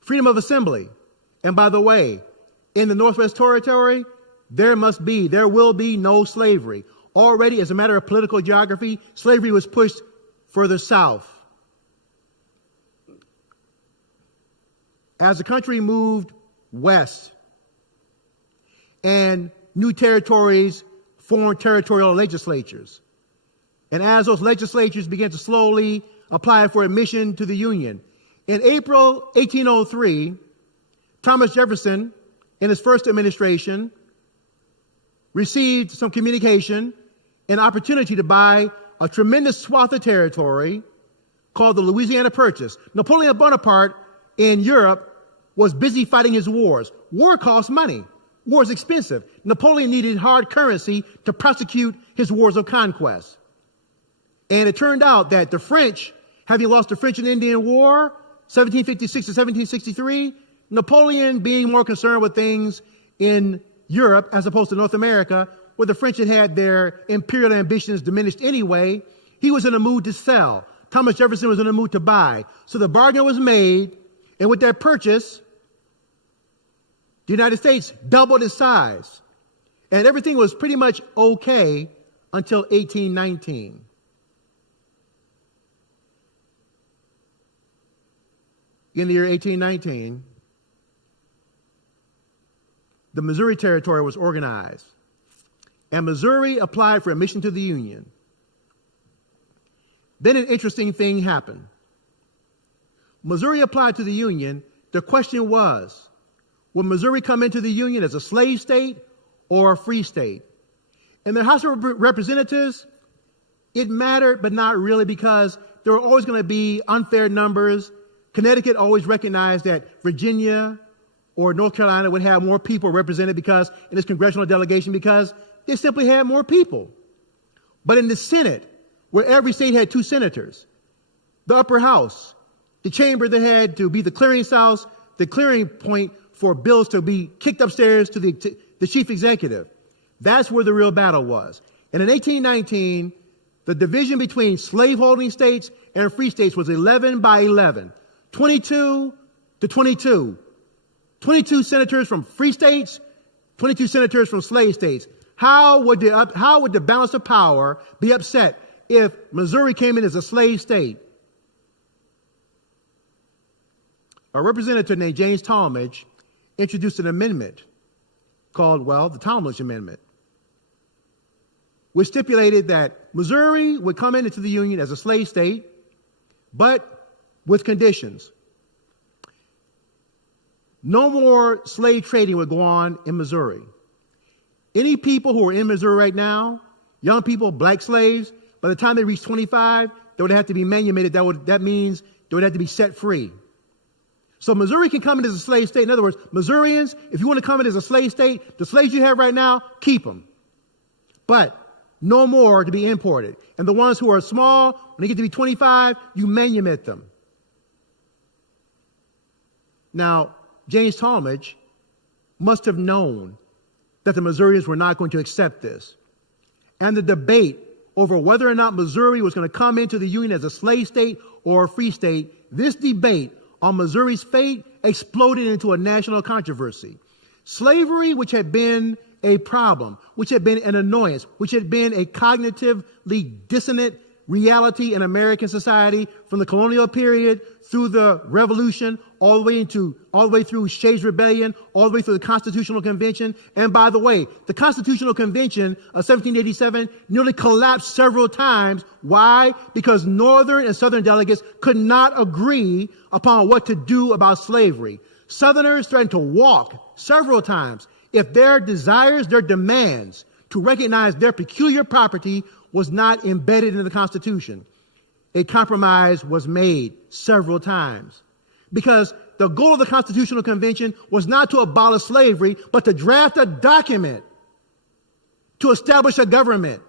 freedom of assembly. And by the way, in the Northwest Territory, there will be no slavery. Already, as a matter of political geography, slavery was pushed further south. As the country moved west and new territories formed territorial legislatures, and as those legislatures began to slowly apply for admission to the Union, in April 1803, Thomas Jefferson, in his first administration, received some communication, an opportunity to buy a tremendous swath of territory called the Louisiana Purchase. Napoleon Bonaparte in Europe was busy fighting his wars. War costs money. War is expensive. Napoleon needed hard currency to prosecute his wars of conquest. And it turned out that the French, having lost the French and Indian War, 1756 to 1763, Napoleon being more concerned with things in Europe as opposed to North America, where the French had their imperial ambitions diminished anyway, he was in a mood to sell. Thomas Jefferson was in a mood to buy. So the bargain was made, and with that purchase, the United States doubled its size. And everything was pretty much okay until 1819. In the year 1819, the Missouri Territory was organized, and Missouri applied for admission to the Union. Then an interesting thing happened. Missouri applied to the Union, the question was, will Missouri come into the Union as a slave state or a free state? In the House of Representatives, it mattered, but not really, because there were always going to be unfair numbers. Connecticut always recognized that Virginia or North Carolina would have more people represented because in its congressional delegation, because they simply had more people. But in the Senate, where every state had 2 senators, the upper house, the chamber that had to be the clearinghouse, the clearing point for bills to be kicked upstairs to the chief executive. That's where the real battle was. And in 1819, the division between slaveholding states and free states was 11 by 11, 22 to 22. 22 senators from free states, 22 senators from slave states. How would the balance of power be upset if Missouri came in as a slave state? A representative named James Talmadge introduced an amendment called, the Talmadge Amendment, which stipulated that Missouri would come into the Union as a slave state, but with conditions. No more slave trading would go on in Missouri. Any people who are in Missouri right now, young people, black slaves, by the time they reach 25, they would have to be manumitted. That means they would have to be set free. So Missouri can come in as a slave state. In other words, Missourians, if you want to come in as a slave state, the slaves you have right now, keep them. But no more to be imported. And the ones who are small, when they get to be 25, you manumit them. Now, James Talmadge must have known that the Missourians were not going to accept this. And the debate over whether or not Missouri was going to come into the Union as a slave state or a free state, this debate on Missouri's fate exploded into a national controversy. Slavery, which had been a problem, which had been an annoyance, which had been a cognitively dissonant reality in American society from the colonial period through the Revolution, all the way through Shays' Rebellion, all the way through the Constitutional Convention. And by the way, the Constitutional Convention of 1787 nearly collapsed several times. Why? Because Northern and Southern delegates could not agree upon what to do about slavery. Southerners threatened to walk several times if their desires, their demands to recognize their peculiar property was not embedded in the Constitution. A compromise was made several times because the goal of the Constitutional Convention was not to abolish slavery, but to draft a document to establish a government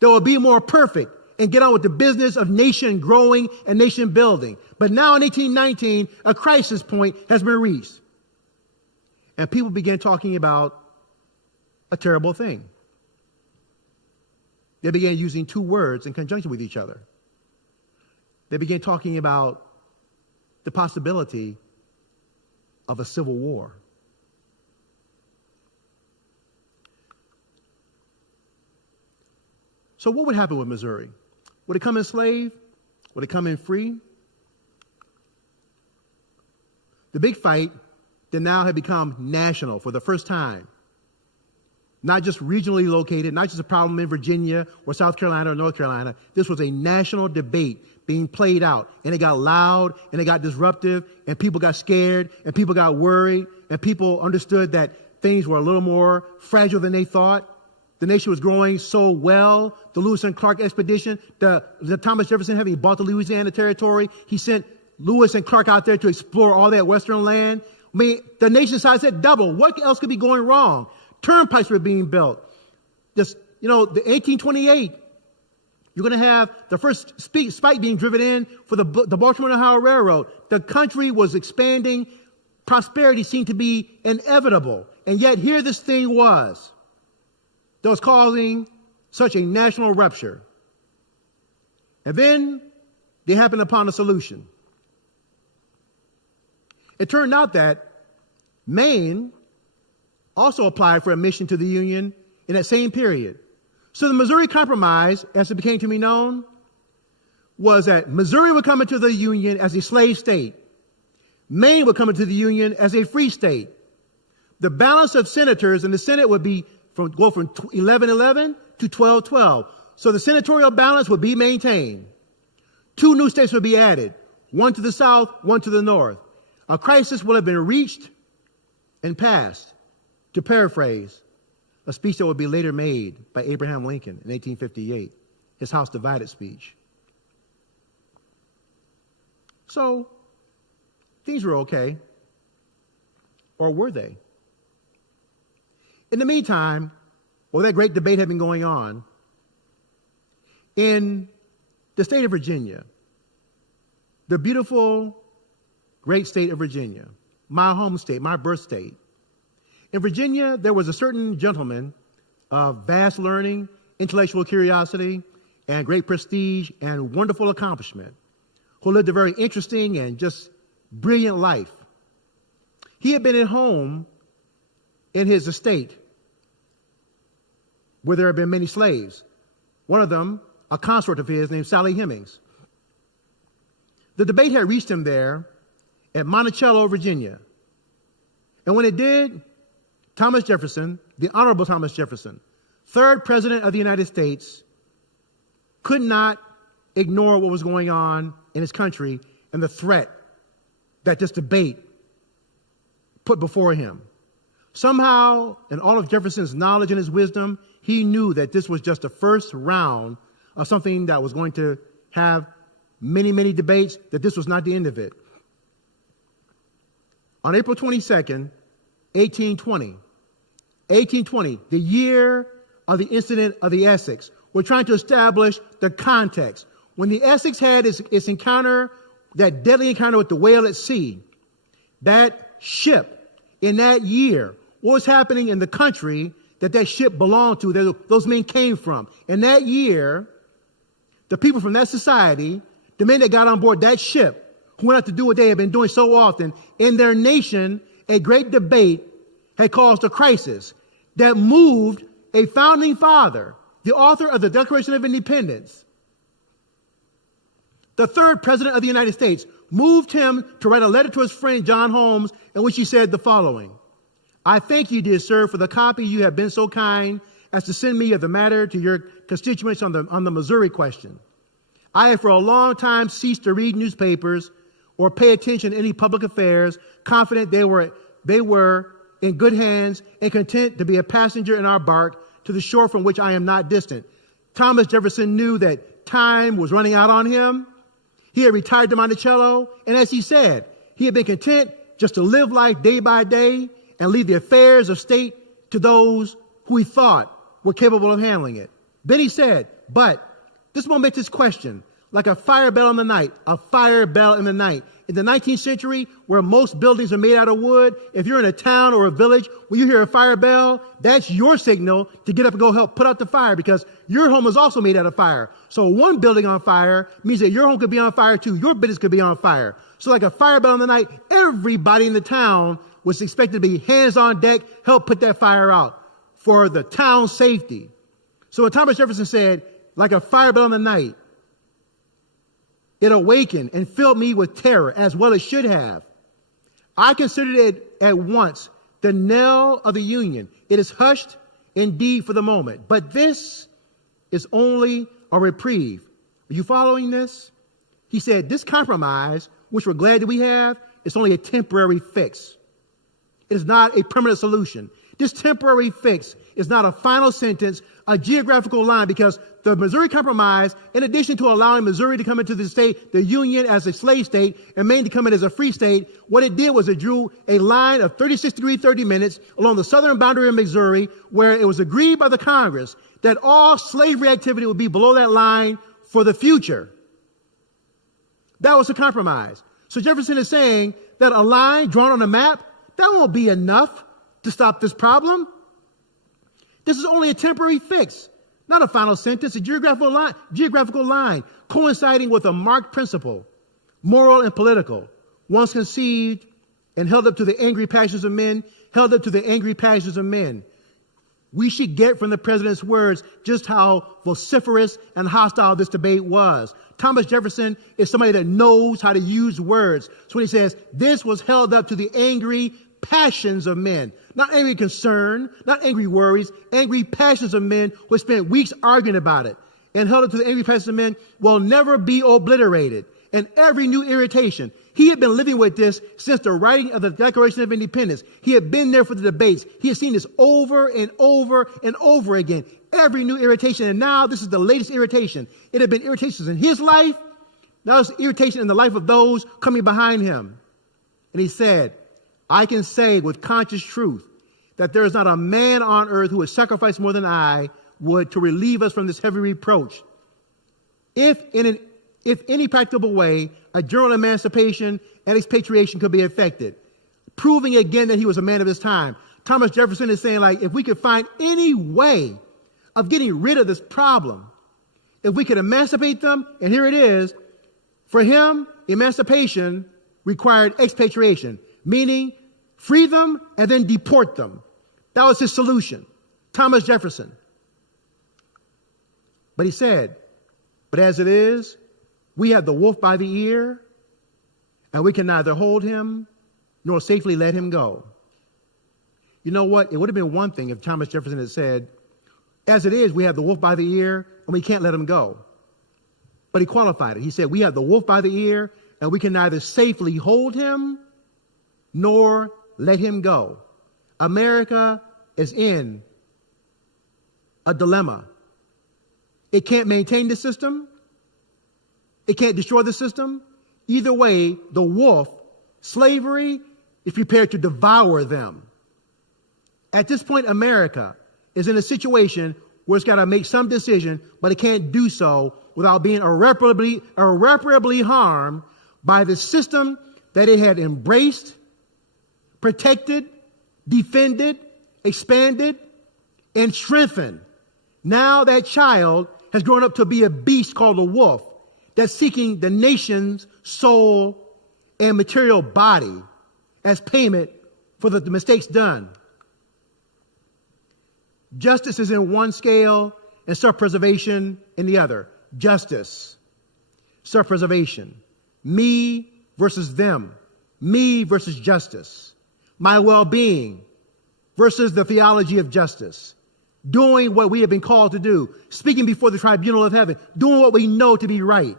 that would be more perfect and get on with the business of nation growing and nation building. But now in 1819, a crisis point has been reached. And people began talking about a terrible thing. They began using 2 words in conjunction with each other. They began talking about the possibility of a civil war. So what would happen with Missouri? Would it come in slave? Would it come in free? The big fight that now had become national for the first time. Not just regionally located, not just a problem in Virginia or South Carolina or North Carolina. This was a national debate being played out. And it got loud and it got disruptive and people got scared and people got worried and people understood that things were a little more fragile than they thought. The nation was growing so well. The Lewis and Clark expedition, the Thomas Jefferson having bought the Louisiana Territory, he sent Lewis and Clark out there to explore all that western land. I mean, the nation size had doubled. What else could be going wrong? Turnpikes were being built. The 1828, you're going to have the first spike being driven in for the Baltimore and Ohio Railroad. The country was expanding. Prosperity seemed to be inevitable. And yet here this thing was that was causing such a national rupture. And then they happened upon a solution. It turned out that Maine also applied for admission to the Union in that same period. So the Missouri Compromise, as it became to be known, was that Missouri would come into the Union as a slave state. Maine would come into the Union as a free state. The balance of senators in the Senate would go from 11-11 to 12-12. So the senatorial balance would be maintained. 2 new states would be added. one to the south, one to the north. A crisis will have been reached and passed, to paraphrase a speech that would be later made by Abraham Lincoln in 1858, his House Divided speech. So, things were okay. Or were they? In the meantime, while that great debate had been going on, in the state of Virginia, the beautiful, great state of Virginia, my home state, my birth state. In Virginia, there was a certain gentleman of vast learning, intellectual curiosity, and great prestige and wonderful accomplishment, who lived a very interesting and just brilliant life. He had been at home in his estate where there had been many slaves. One of them, a consort of his named Sally Hemings. The debate had reached him there at Monticello, Virginia. And when it did, Thomas Jefferson, the Honorable Thomas Jefferson, third president of the United States, could not ignore what was going on in his country and the threat that this debate put before him. Somehow, in all of Jefferson's knowledge and his wisdom, he knew that this was just the first round of something that was going to have many, many debates, that this was not the end of it. On April 22nd, 1820, the year of the incident of the Essex, we're trying to establish the context. When the Essex had its encounter, that deadly encounter with the whale at sea, that ship in that year, what was happening in the country that ship belonged to, that those men came from. In that year, the people from that society, the men that got on board that ship, who went out to do what they had been doing so often, in their nation, a great debate had caused a crisis that moved a founding father, the author of the Declaration of Independence, the third president of the United States, moved him to write a letter to his friend John Holmes in which he said the following: I thank you, dear sir, for the copy you have been so kind as to send me of the matter to your constituents on the Missouri question. I have for a long time ceased to read newspapers or pay attention to any public affairs, confident they were in good hands and content to be a passenger in our bark to the shore from which I am not distant. Thomas Jefferson knew that time was running out on him. He had retired to Monticello, and as he said, he had been content just to live life day by day and leave the affairs of state to those who he thought were capable of handling it. Then he said, but this momentous question, like a fire bell in the night, a fire bell in the night. In the 19th century, where most buildings are made out of wood, if you're in a town or a village where you hear a fire bell, that's your signal to get up and go help put out the fire, because your home is also made out of fire. So one building on fire means that your home could be on fire too. Your business could be on fire. So like a fire bell in the night, everybody in the town was expected to be hands on deck, help put that fire out for the town's safety. So when Thomas Jefferson said, like a fire bell in the night, it awakened and filled me with terror, as well it should have. I considered it at once the knell of the Union. It is hushed indeed for the moment, but this is only a reprieve. Are you following this? He said, this compromise, which we're glad that we have, is only a temporary fix. It is not a permanent solution. This temporary fix is not a final sentence, a geographical line, because the Missouri Compromise, in addition to allowing Missouri to come into the state, the Union as a slave state, and Maine to come in as a free state, what it did was it drew a line of 36 degrees 30 minutes along the southern boundary of Missouri, where it was agreed by the Congress that all slavery activity would be below that line for the future. That was the compromise. So Jefferson is saying that a line drawn on a map, that won't be enough to stop this problem. This is only a temporary fix, not a final sentence, a geographical line coinciding with a marked principle, moral and political, once conceived and held up to the angry passions of men, We should get from the president's words just how vociferous and hostile this debate was. Thomas Jefferson is somebody that knows how to use words. So when he says, this was held up to the angry passions of men, not angry concern, not angry worries, angry passions of men who spent weeks arguing about it, and held up to the angry passions of men will never be obliterated. and every new irritation. He had been living with this since the writing of the Declaration of Independence. He had been there for the debates. He had seen this over and over and over again. Every new irritation. And now this is the latest irritation. It had been irritations in his life. Now it's irritation in the life of those coming behind him. And he said, I can say with conscious truth that there is not a man on earth who would sacrifice more than I would to relieve us from this heavy reproach. If any practicable way, a general emancipation and expatriation could be effected, proving again that he was a man of his time. Thomas Jefferson is saying, like, if we could find any way of getting rid of this problem, if we could emancipate them, and here it is, for him, emancipation required expatriation, meaning free them and then deport them. That was his solution. Thomas Jefferson. But he said, but as it is, we have the wolf by the ear, and we can neither hold him nor safely let him go. You know what? It would have been one thing if Thomas Jefferson had said, as it is, we have the wolf by the ear, and we can't let him go. But he qualified it. He said, we have the wolf by the ear, and we can neither safely hold him nor let him go. America is in a dilemma. It can't maintain the system. It can't destroy the system. Either way, the wolf, slavery, is prepared to devour them. At this point, America is in a situation where it's got to make some decision, but it can't do so without being irreparably harmed by the system that it had embraced, protected, defended, expanded, and strengthened. Now that child has grown up to be a beast called a wolf that's seeking the nation's soul and material body as payment for the mistakes done. Justice is in one scale and self-preservation in the other. Justice, self-preservation, me versus them, me versus justice, my well-being versus the theology of justice, doing what we have been called to do, speaking before the tribunal of heaven, doing what we know to be right.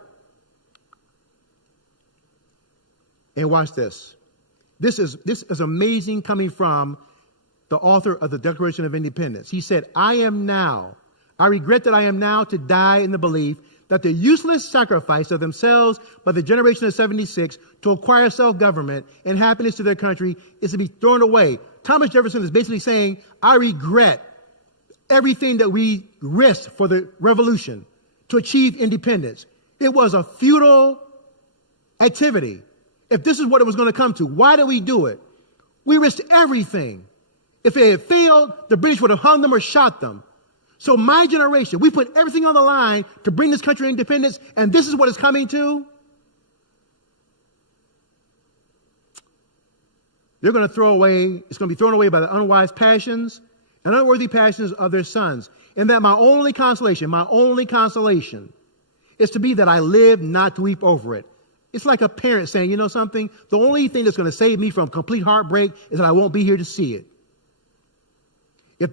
And watch this. This is amazing coming from the author of the Declaration of Independence. He said, I regret that I am now to die in the belief that the useless sacrifice of themselves by the generation of 76 to acquire self-government and happiness to their country is to be thrown away. Thomas Jefferson is basically saying, I regret everything that we risked for the revolution to achieve independence. It was a futile activity. If this is what it was going to come to, why did we do it? We risked everything. If it had failed, the British would have hung them or shot them. So my generation, we put everything on the line to bring this country independence, and this is what it's coming to. They're going to throw away, it's going to be thrown away by the unwise passions and unworthy passions of their sons. And that my only consolation is to be that I live not to weep over it. It's like a parent saying, you know something? The only thing that's going to save me from complete heartbreak is that I won't be here to see it. If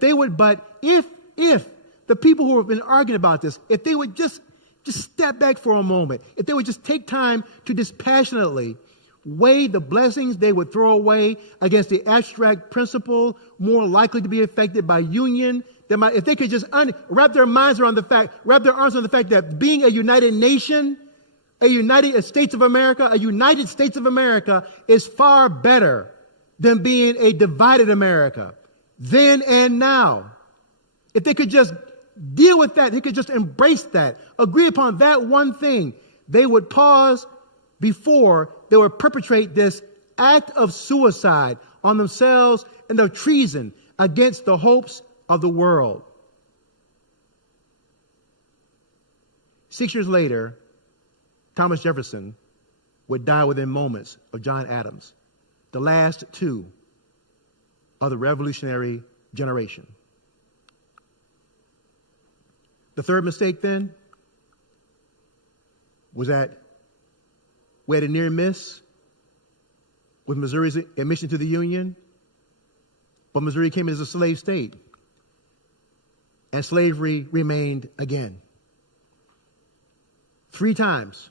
the people who have been arguing about this, if they would just step back for a moment, if they would just take time to dispassionately weigh the blessings they would throw away against the abstract principle more likely to be affected by union, if they could just wrap their arms around the fact that being a united nation, a United States of America is far better than being a divided America, then and now. If they could just deal with that, they could just embrace that, agree upon that one thing, they would pause before they would perpetrate this act of suicide on themselves and of treason against the hopes of the world. 6 years later, Thomas Jefferson would die within moments of John Adams, the last two of the revolutionary generation. The third mistake then was that we had a near miss with Missouri's admission to the Union, but Missouri came in as a slave state, and slavery remained again. 3 times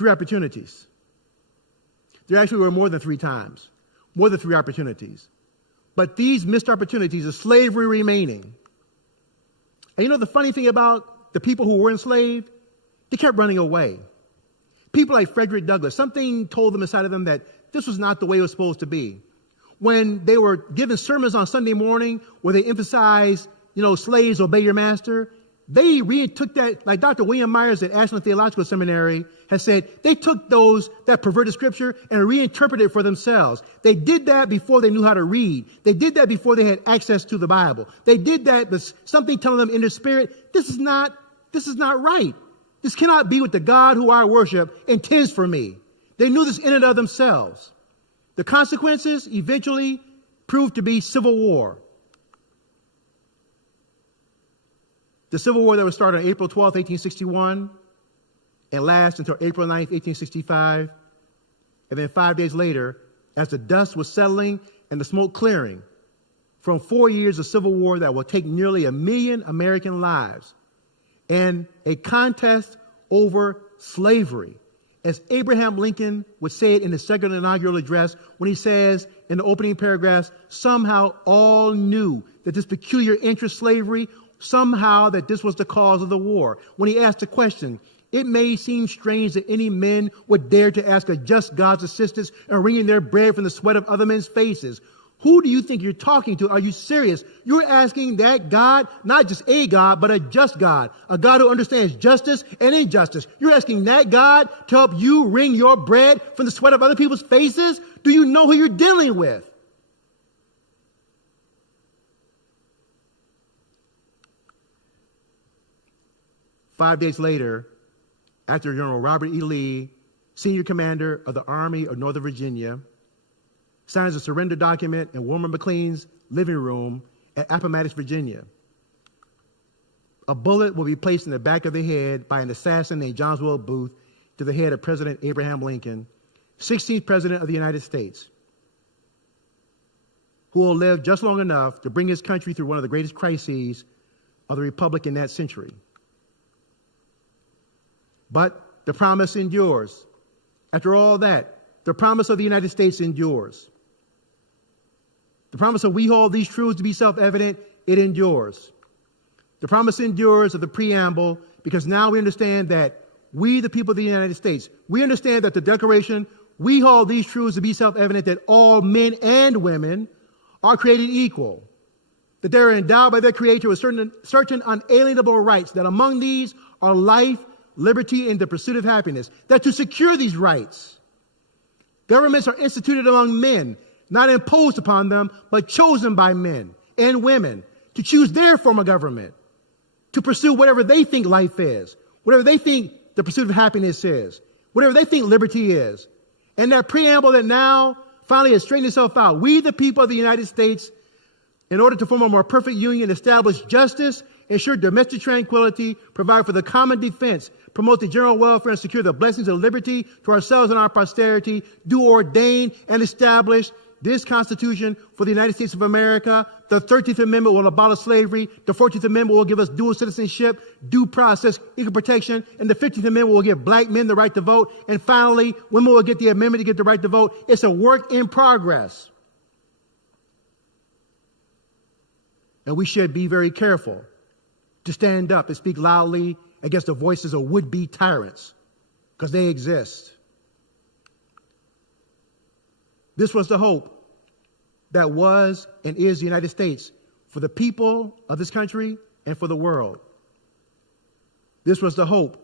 3 opportunities. There actually were more than 3 times, more than 3 opportunities. But these missed opportunities of slavery remaining. And you know the funny thing about the people who were enslaved? They kept running away. People like Frederick Douglass, something told them inside of them that this was not the way it was supposed to be. When they were given sermons on Sunday morning where they emphasized, slaves obey your master, they took that, like Dr. William Myers at Ashland Theological Seminary has said, they took that perverted scripture and reinterpreted it for themselves. They did that before they knew how to read. They did that before they had access to the Bible. They did that with something telling them in their spirit, this is not right. This cannot be what the God who I worship intends for me. They knew this in and of themselves. The consequences eventually proved to be civil war. The Civil War that was started on April 12, 1861, and last until April 9, 1865. And then 5 days later, as the dust was settling and the smoke clearing from 4 years of civil war that will take nearly 1 million American lives, and a contest over slavery. As Abraham Lincoln would say it in his second inaugural address, when he says in the opening paragraphs, somehow all knew that this peculiar interest, slavery, somehow that this was the cause of the war. When he asked the question, it may seem strange that any men would dare to ask a just God's assistance in wringing their bread from the sweat of other men's faces. Who do you think you're talking to? Are you serious? You're asking that God, not just a God, but a just God, a God who understands justice and injustice. You're asking that God to help you wring your bread from the sweat of other people's faces? Do you know who you're dealing with? Five days later, after General Robert E. Lee, senior commander of the Army of Northern Virginia, signs a surrender document in Wilmer McLean's living room at Appomattox, Virginia, a bullet will be placed in the back of the head by an assassin named John Wilkes Booth to the head of President Abraham Lincoln, 16th President of the United States, who will live just long enough to bring his country through one of the greatest crises of the Republic in that century. But the promise endures. After all that, the promise of the United States endures. The promise of we hold these truths to be self-evident, it endures. The promise endures of the preamble because now we understand that we, the people of the United States, we understand that the Declaration, we hold these truths to be self-evident that all men and women are created equal, that they are endowed by their Creator with certain unalienable rights, that among these are life, liberty, and the pursuit of happiness, that to secure these rights, governments are instituted among men, not imposed upon them, but chosen by men and women to choose their form of government, to pursue whatever they think life is, whatever they think the pursuit of happiness is, whatever they think liberty is. And that preamble that now finally has straightened itself out. We, the people of the United States, in order to form a more perfect union, establish justice, ensure domestic tranquility, provide for the common defense, promote the general welfare, and secure the blessings of liberty to ourselves and our posterity, do ordain and establish this Constitution for the United States of America. The 13th Amendment will abolish slavery. The 14th Amendment will give us dual citizenship, due process, equal protection. And the 15th Amendment will give black men the right to vote. And finally, women will get the amendment to get the right to vote. It's a work in progress. And we should be very careful to stand up and speak loudly against the voices of would-be tyrants, because they exist. This was the hope that was and is the United States for the people of this country and for the world. This was the hope,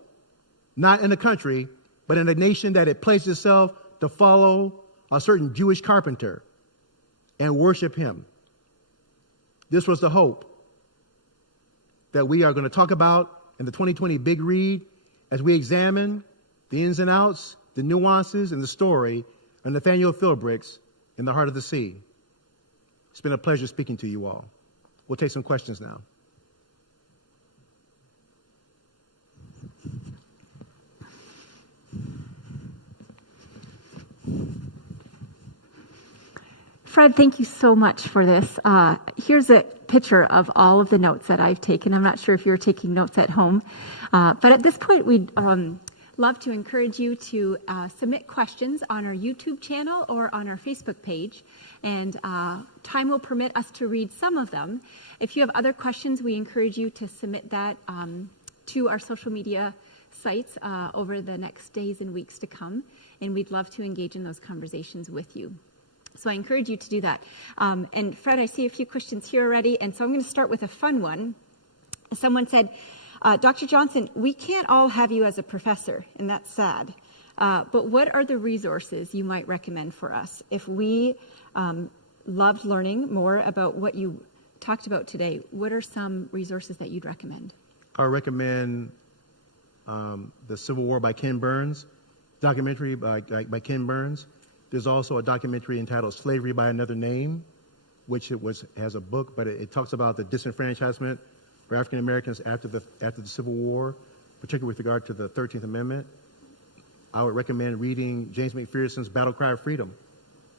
not in a country, but in a nation that had pledged itself to follow a certain Jewish carpenter and worship him. This was the hope that we are going to talk about in the 2020 Big Read as we examine the ins and outs, the nuances, and the story of Nathaniel Philbrick's In the Heart of the Sea. It's been a pleasure speaking to you all. We'll take some questions now. Fred, thank you so much for this. Here's a picture of all of the notes that I've taken. I'm not sure if you're taking notes at home, but at this point, we'd love to encourage you to submit questions on our YouTube channel or on our Facebook page, and time will permit us to read some of them. If you have other questions, we encourage you to submit that to our social media sites over the next days and weeks to come, and we'd love to engage in those conversations with you. So I encourage you to do that. And Fred, I see a few questions here already, and so I'm going to start with a fun one. Someone said, Dr. Johnson, we can't all have you as a professor, and that's sad. But what are the resources you might recommend for us if we loved learning more about what you talked about today? What are some resources that you'd recommend? I recommend The Civil War by Ken Burns, documentary by Ken Burns. There's also a documentary entitled Slavery by Another Name, which has a book, but it talks about the disenfranchisement for African Americans after the Civil War, particularly with regard to the 13th Amendment. I would recommend reading James McPherson's Battle Cry of Freedom,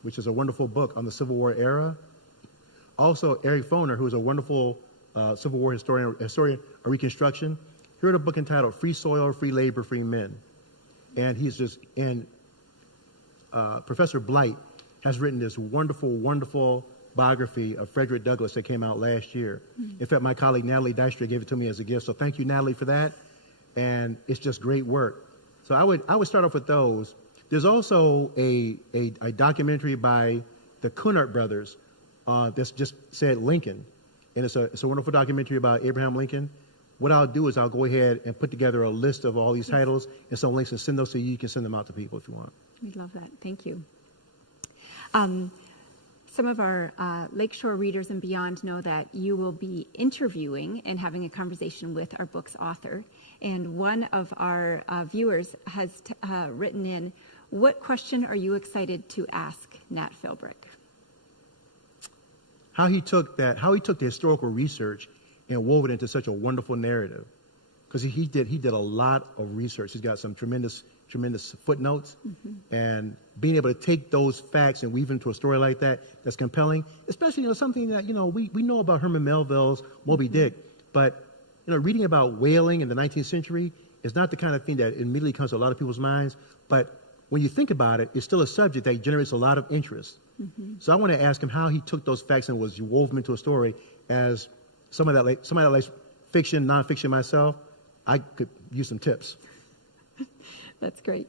which is a wonderful book on the Civil War era. Also, Eric Foner, who is a wonderful Civil War historian of Reconstruction, he wrote a book entitled Free Soil, Free Labor, Free Men. And Professor Blight has written this wonderful, wonderful biography of Frederick Douglass that came out last year. In fact, my colleague Natalie Dykstra gave it to me as a gift, so thank you, Natalie, for that. And it's just great work. So I would start off with those. There's also a documentary by the Cunard brothers that's just said Lincoln, and it's a wonderful documentary about Abraham Lincoln. What I'll do is I'll go ahead and put together a list of all these titles and some links and send those to you. You can send them out to people if you want. We'd love that. Thank you. Some of our Lakeshore readers and beyond know that you will be interviewing and having a conversation with our book's author. And one of our viewers has written in, what question are you excited to ask Nat Philbrick? How he took the historical research and wove it into such a wonderful narrative. Because he did a lot of research. He's got some tremendous footnotes, and being able to take those facts and weave into a story like that that's compelling, especially something that we know about Herman Melville's Moby Dick, but reading about whaling in the 19th century is not the kind of thing that immediately comes to a lot of people's minds. But when you think about it, it's still a subject that generates a lot of interest. So I want to ask him how he took those facts and wove them into a story. As somebody that likes fiction, nonfiction myself, I could use some tips. That's great.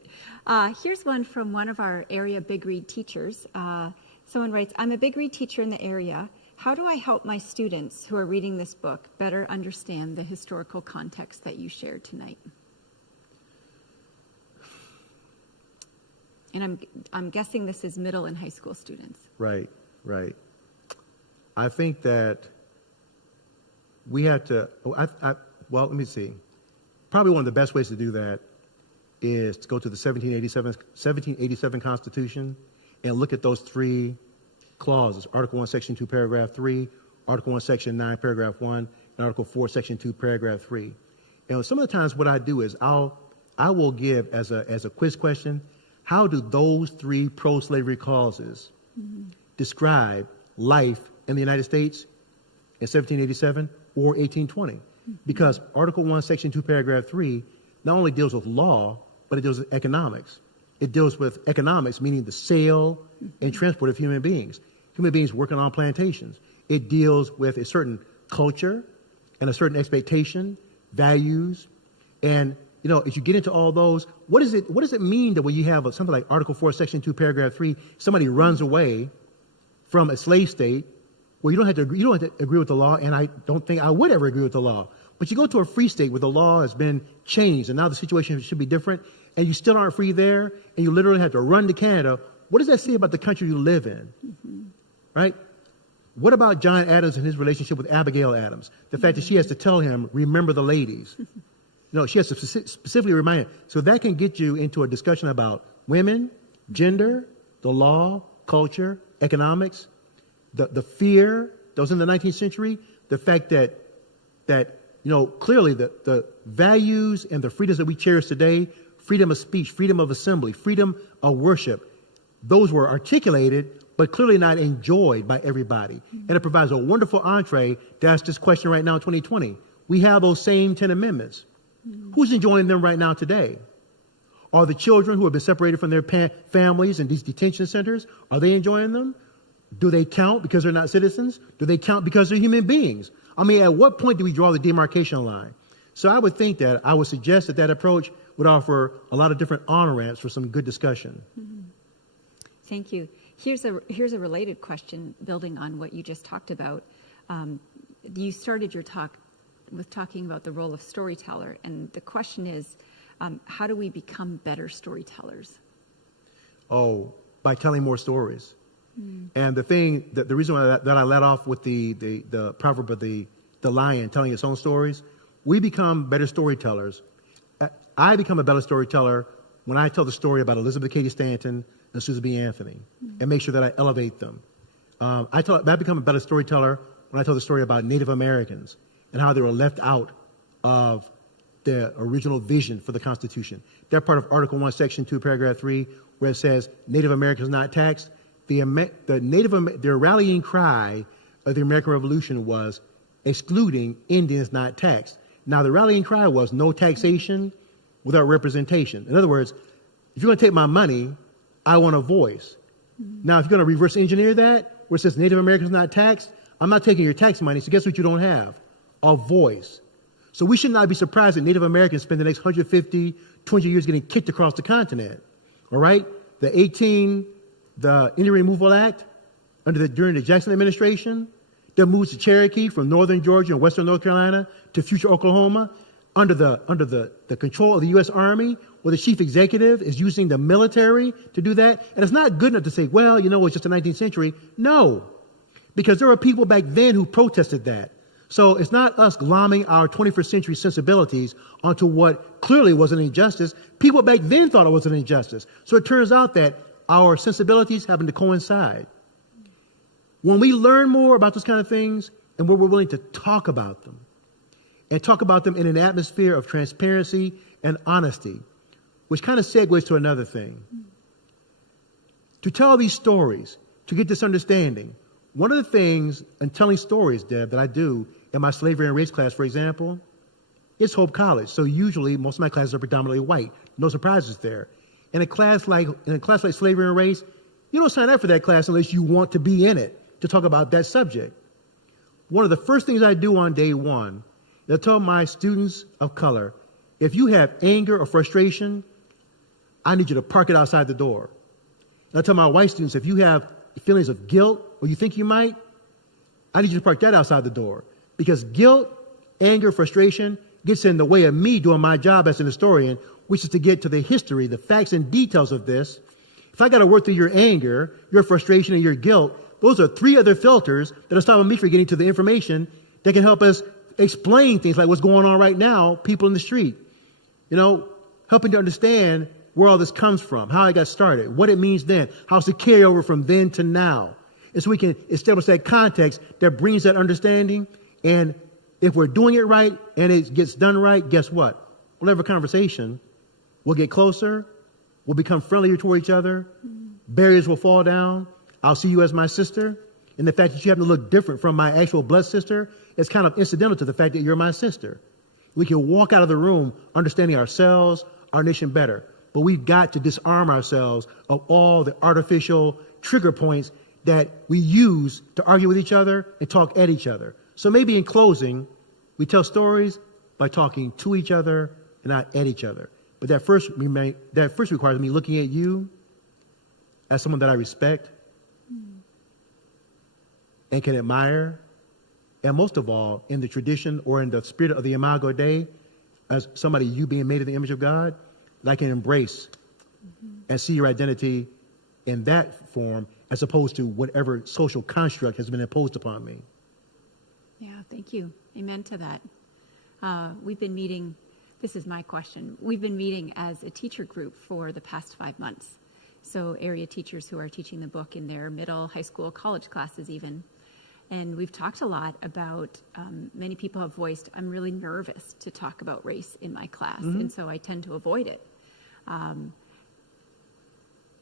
Here's one from one of our area Big Read teachers. Someone writes, I'm a Big Read teacher in the area. How do I help my students who are reading this book better understand the historical context that you shared tonight? And I'm guessing this is middle and high school students. Right. I think that we have to, let me see. Probably one of the best ways to do that is to go to the 1787 Constitution and look at those three clauses: Article 1, Section 2, Paragraph 3, Article 1, Section 9, Paragraph 1, and Article 4, Section 2, Paragraph 3. And some of the times what I do is I will give as a quiz question, how do those three pro-slavery clauses describe life in the United States in 1787 or 1820? Because Article 1, Section 2, Paragraph 3 not only deals with law, but it deals with economics. It deals with economics, meaning the sale and transport of human beings working on plantations. It deals with a certain culture and a certain expectation, values, and as you get into all those, what does it mean that when you have something like Article 4, Section 2, Paragraph 3, somebody runs away from a slave state? Well, you don't have to agree with the law, and I don't think I would ever agree with the law. But you go to a free state where the law has been changed, and now the situation should be different, and you still aren't free there, and you literally have to run to Canada. What does that say about the country you live in? Right? What about John Adams and his relationship with Abigail Adams? The fact that she has to tell him, remember the ladies. She has to specifically remind him. So that can get you into a discussion about women, gender, the law, culture, economics, the fear that was in the 19th century, the fact that clearly the values and the freedoms that we cherish today, freedom of speech, freedom of assembly, freedom of worship, those were articulated but clearly not enjoyed by everybody. And it provides a wonderful entree to ask this question right now in 2020. We have those same 10 amendments. Who's enjoying them right now today? Are the children who have been separated from their families in these detention centers, are they enjoying them? Do they count because they're not citizens? Do they count because they're human beings? I mean, at what point do we draw the demarcation line? So I would think that I would suggest that that approach would offer a lot of different on-ramps for some good discussion. Mm-hmm. Thank you. Here's a related question building on what you just talked about. You started your talk with talking about the role of storyteller, and the question is, how do we become better storytellers? Oh, by telling more stories. And the reason why that I led off with the proverb of the lion telling its own stories, we become better storytellers. I become a better storyteller when I tell the story about Elizabeth Cady Stanton and Susan B. Anthony and make sure that I elevate them. I become a better storyteller when I tell the story about Native Americans and how they were left out of the original vision for the Constitution. That part of Article 1, Section 2, Paragraph 3, where it says Native Americans not taxed, their rallying cry of the American Revolution was excluding Indians not taxed. Now, the rallying cry was no taxation without representation. In other words, if you're going to take my money, I want a voice. Now, if you're going to reverse engineer that, where it says Native Americans not taxed, I'm not taking your tax money, so guess what you don't have? A voice. So we should not be surprised that Native Americans spend the next 150, 200 years getting kicked across the continent. All right? The Indian Removal Act during the Jackson administration that moves the Cherokee from northern Georgia and western North Carolina to future Oklahoma under the control of the U.S. Army, where the chief executive is using the military to do that. And it's not good enough to say, well, it's just the 19th century. No, because there were people back then who protested that. So it's not us glomming our 21st century sensibilities onto what clearly was an injustice. People back then thought it was an injustice. So it turns out that our sensibilities happen to coincide. When we learn more about those kind of things and we're willing to talk about them, and talk about them in an atmosphere of transparency and honesty, which kind of segues to another thing. To tell these stories, to get this understanding, one of the things in telling stories, Deb, that I do in my slavery and race class, for example, is Hope College. So usually most of my classes are predominantly white. No surprises there. In a class like slavery and race, you don't sign up for that class unless you want to be in it to talk about that subject. One of the first things I do on day one, I tell my students of color, if you have anger or frustration, I need you to park it outside the door. And I tell my white students, if you have feelings of guilt or you think you might, I need you to park that outside the door. Because guilt, anger, frustration gets in the way of me doing my job as an historian, which is to get to the history, the facts and details of this. If I got to work through your anger, your frustration, and your guilt, those are three other filters that are stopping me from getting to the information that can help us explain things like what's going on right now, people in the street. Helping to understand where all this comes from, how it got started, what it means then, how it's a carryover from then to now. And so we can establish that context that brings that understanding. And if we're doing it right and it gets done right, guess what? We'll have a conversation. We'll get closer. We'll become friendlier toward each other. Barriers will fall down. I'll see you as my sister. And the fact that you happen to look different from my actual blood sister is kind of incidental to the fact that you're my sister. We can walk out of the room understanding ourselves, our nation better. But we've got to disarm ourselves of all the artificial trigger points that we use to argue with each other and talk at each other. So maybe in closing, we tell stories by talking to each other and not at each other. But that first requires me looking at you as someone that I respect and can admire, and most of all, in the tradition or in the spirit of the Imago Dei, as somebody, you being made in the image of God, that I can embrace and see your identity in that form as opposed to whatever social construct has been imposed upon me. Yeah, thank you. Amen to that. We've been meeting, this is my question, we've been meeting as a teacher group for the past 5 months. So area teachers who are teaching the book in their middle, high school, college classes even. And we've talked a lot about, many people have voiced, I'm really nervous to talk about race in my class, and so I tend to avoid it.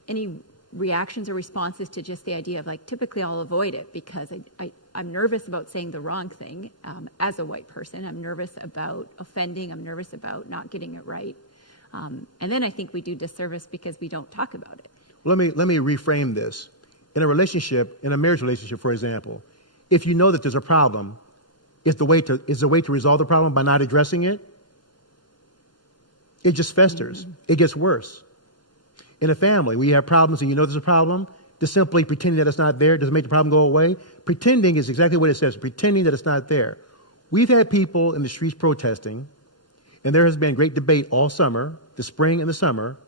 Any reactions or responses to just the idea of typically I'll avoid it because I'm nervous about saying the wrong thing as a white person. I'm nervous about offending. I'm nervous about not getting it right. And then I think we do disservice because we don't talk about it. Let me reframe this. In a relationship, in a marriage relationship, for example, if you know that there's a problem, is the way to resolve the problem by not addressing it? It just festers. Mm-hmm. It gets worse. In a family, where you have problems and you know there's a problem, just simply pretending that it's not there doesn't make the problem go away. Pretending is exactly what it says, pretending that it's not there. We've had people in the streets protesting, and there has been great debate all summer, the spring and the summer,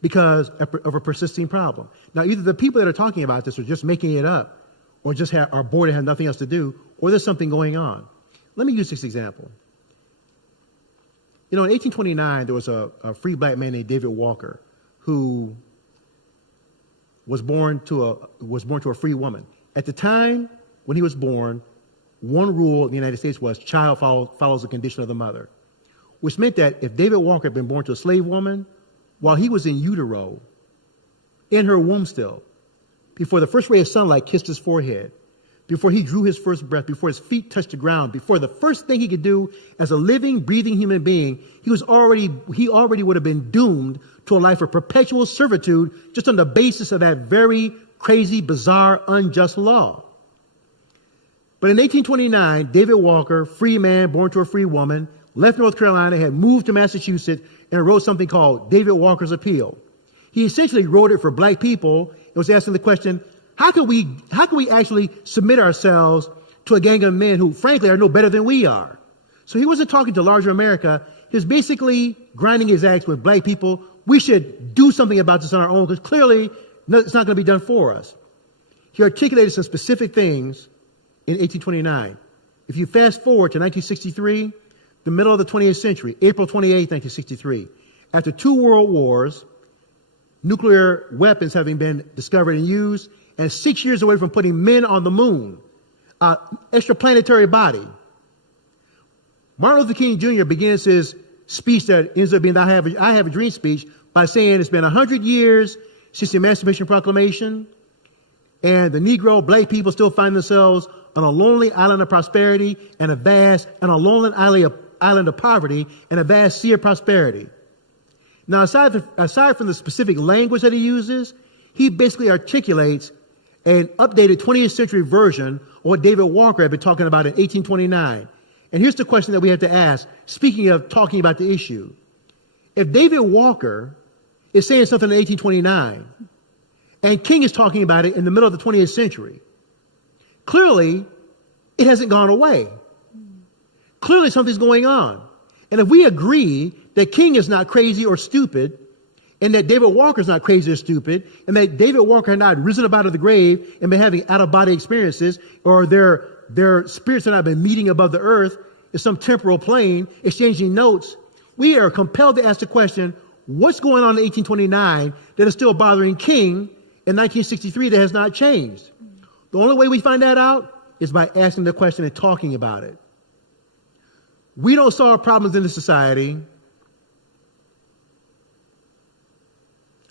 because of a persisting problem. Now, either the people that are talking about this are just making it up, or just are bored and have nothing else to do, or there's something going on. Let me use this example. You know, in 1829, there was a free black man named David Walker who was born to a free woman. At the time when he was born, one rule in the United States was child follows the condition of the mother, which meant that if David Walker had been born to a slave woman, while he was in utero, in her womb still, before the first ray of sunlight kissed his forehead, before he drew his first breath, before his feet touched the ground, before the first thing he could do as a living, breathing human being, he already would have been doomed to a life of perpetual servitude just on the basis of that very crazy, bizarre, unjust law. But in 1829, David Walker, free man born to a free woman, left North Carolina, had moved to Massachusetts, and wrote something called David Walker's Appeal. He essentially wrote it for black people and was asking the question, how can we actually submit ourselves to a gang of men who, frankly, are no better than we are? So he wasn't talking to larger America. He was basically grinding his axe with black people. We should do something about this on our own because clearly it's not going to be done for us. He articulated some specific things in 1829. If you fast forward to 1963, the middle of the 20th century, April 28, 1963, after 2 world wars, nuclear weapons having been discovered and used, and 6 years away from putting men on the moon, extraplanetary body, Martin Luther King Jr. begins his speech that ends up being the I Have a Dream speech by saying it's been 100 years since the Emancipation Proclamation, and the Negro, black people still find themselves on a lonely island of prosperity and a lonely island of poverty and a vast sea of prosperity. Now, aside from the specific language that he uses, he basically articulates an updated 20th century version of what David Walker had been talking about in 1829. And here's the question that we have to ask, speaking of talking about the issue. If David Walker is saying something in 1829, and King is talking about it in the middle of the 20th century, clearly it hasn't gone away. Clearly something's going on. And if we agree that King is not crazy or stupid, and that David Walker is not crazy or stupid, and that David Walker had not risen up out of the grave and been having out-of-body experiences, or their spirits have not been meeting above the earth in some temporal plane, exchanging notes, we are compelled to ask the question, what's going on in 1829 that is still bothering King in 1963 that has not changed? The only way we find that out is by asking the question and talking about it. We don't solve problems in the society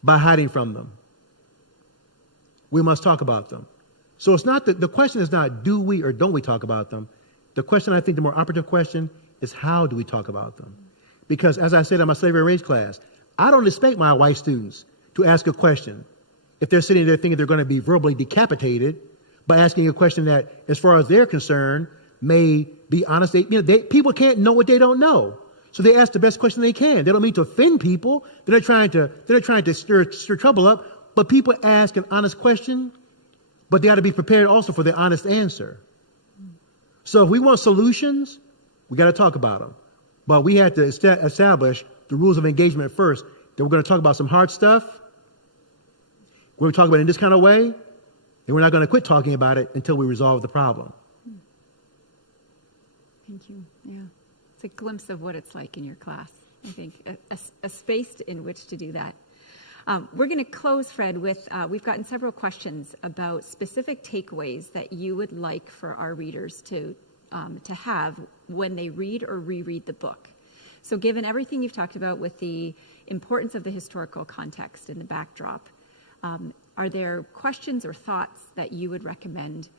by hiding from them. We must talk about them. So it's not the question is not do we or don't we talk about them. The question, I think the more operative question is how do we talk about them? Because as I said in my slavery and race class, I don't expect my white students to ask a question if they're sitting there thinking they're going to be verbally decapitated by asking a question that, as far as they're concerned, may be honest. People can't know what they don't know. So they ask the best question they can. They don't mean to offend people. They're not trying to stir trouble up, but people ask an honest question, but they ought to be prepared also for the honest answer. So if we want solutions, we got to talk about them. But we have to establish the rules of engagement first, that we're going to talk about some hard stuff. We're going to talk about it in this kind of way, and we're not going to quit talking about it until we resolve the problem. Thank you. Yeah. It's a glimpse of what it's like in your class, I think, a space in which to do that. We're going to close, Fred, with, we've gotten several questions about specific takeaways that you would like for our readers to have when they read or reread the book. So given everything you've talked about with the importance of the historical context and the backdrop, are there questions or thoughts that you would recommend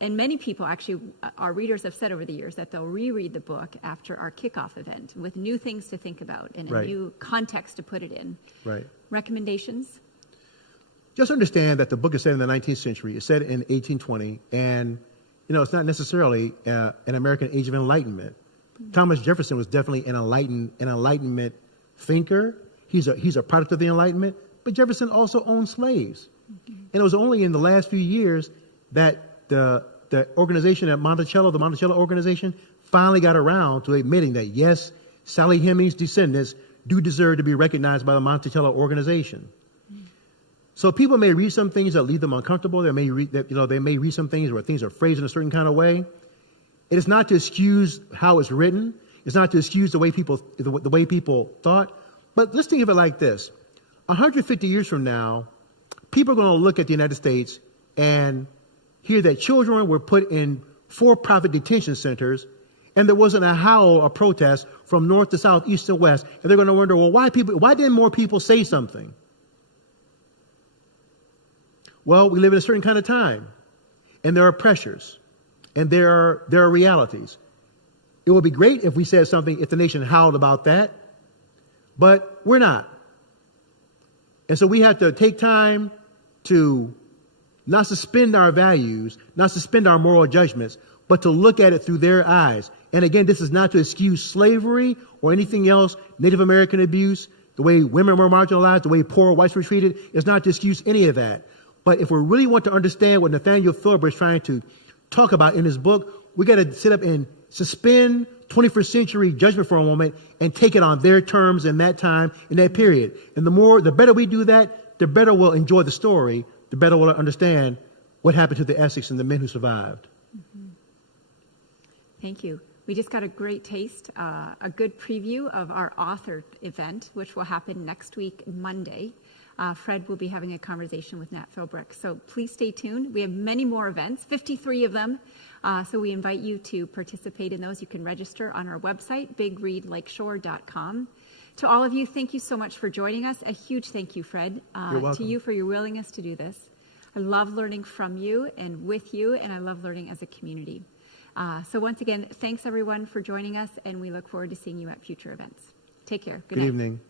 And many people, actually, our readers have said over the years that they'll reread the book after our kickoff event with new things to think about and a new context to put it in. Right. Recommendations? Just understand that the book is set in the 19th century. It's set in 1820, and it's not necessarily an American age of enlightenment. Mm-hmm. Thomas Jefferson was definitely an Enlightenment thinker. He's a product of the Enlightenment, but Jefferson also owned slaves. Mm-hmm. And it was only in the last few years that the organization at Monticello, the Monticello organization, finally got around to admitting that, yes, Sally Hemings' descendants do deserve to be recognized by the Monticello organization. So people may read some things that leave them uncomfortable. They may read some things where things are phrased in a certain kind of way. It is not to excuse how it's written. It's not to excuse the way people thought. But let's think of it like this: 150 years from now, people are going to look at the United States and hear that children were put in for-profit detention centers, and there wasn't a howl or protest from north to south, east to west, and they're going to wonder, well, why didn't more people say something? Well, we live in a certain kind of time, and there are pressures, and there are realities. It would be great if we said something, if the nation howled about that, but we're not. And so we have to take time to not suspend our values, not suspend our moral judgments, but to look at it through their eyes. And again, this is not to excuse slavery or anything else, Native American abuse, the way women were marginalized, the way poor whites were treated. It's not to excuse any of that. But if we really want to understand what Nathaniel Philbrick is trying to talk about in his book, we got to sit up and suspend 21st century judgment for a moment and take it on their terms in that time, in that period. And the better we do that, the better we'll enjoy the story, the better we'll understand what happened to the Essex and the men who survived. Mm-hmm. Thank you. We just got a great taste, a good preview of our author event, which will happen next week, Monday. Fred will be having a conversation with Nat Philbrick. So please stay tuned. We have many more events, 53 of them. So we invite you to participate in those. You can register on our website, bigreadlakeshore.com. To all of you, thank you so much for joining us. A huge thank you, Fred, to you for your willingness to do this. I love learning from you and with you, and I love learning as a community. So once again, thanks everyone for joining us, and we look forward to seeing you at future events. Take care. Good night. Good evening.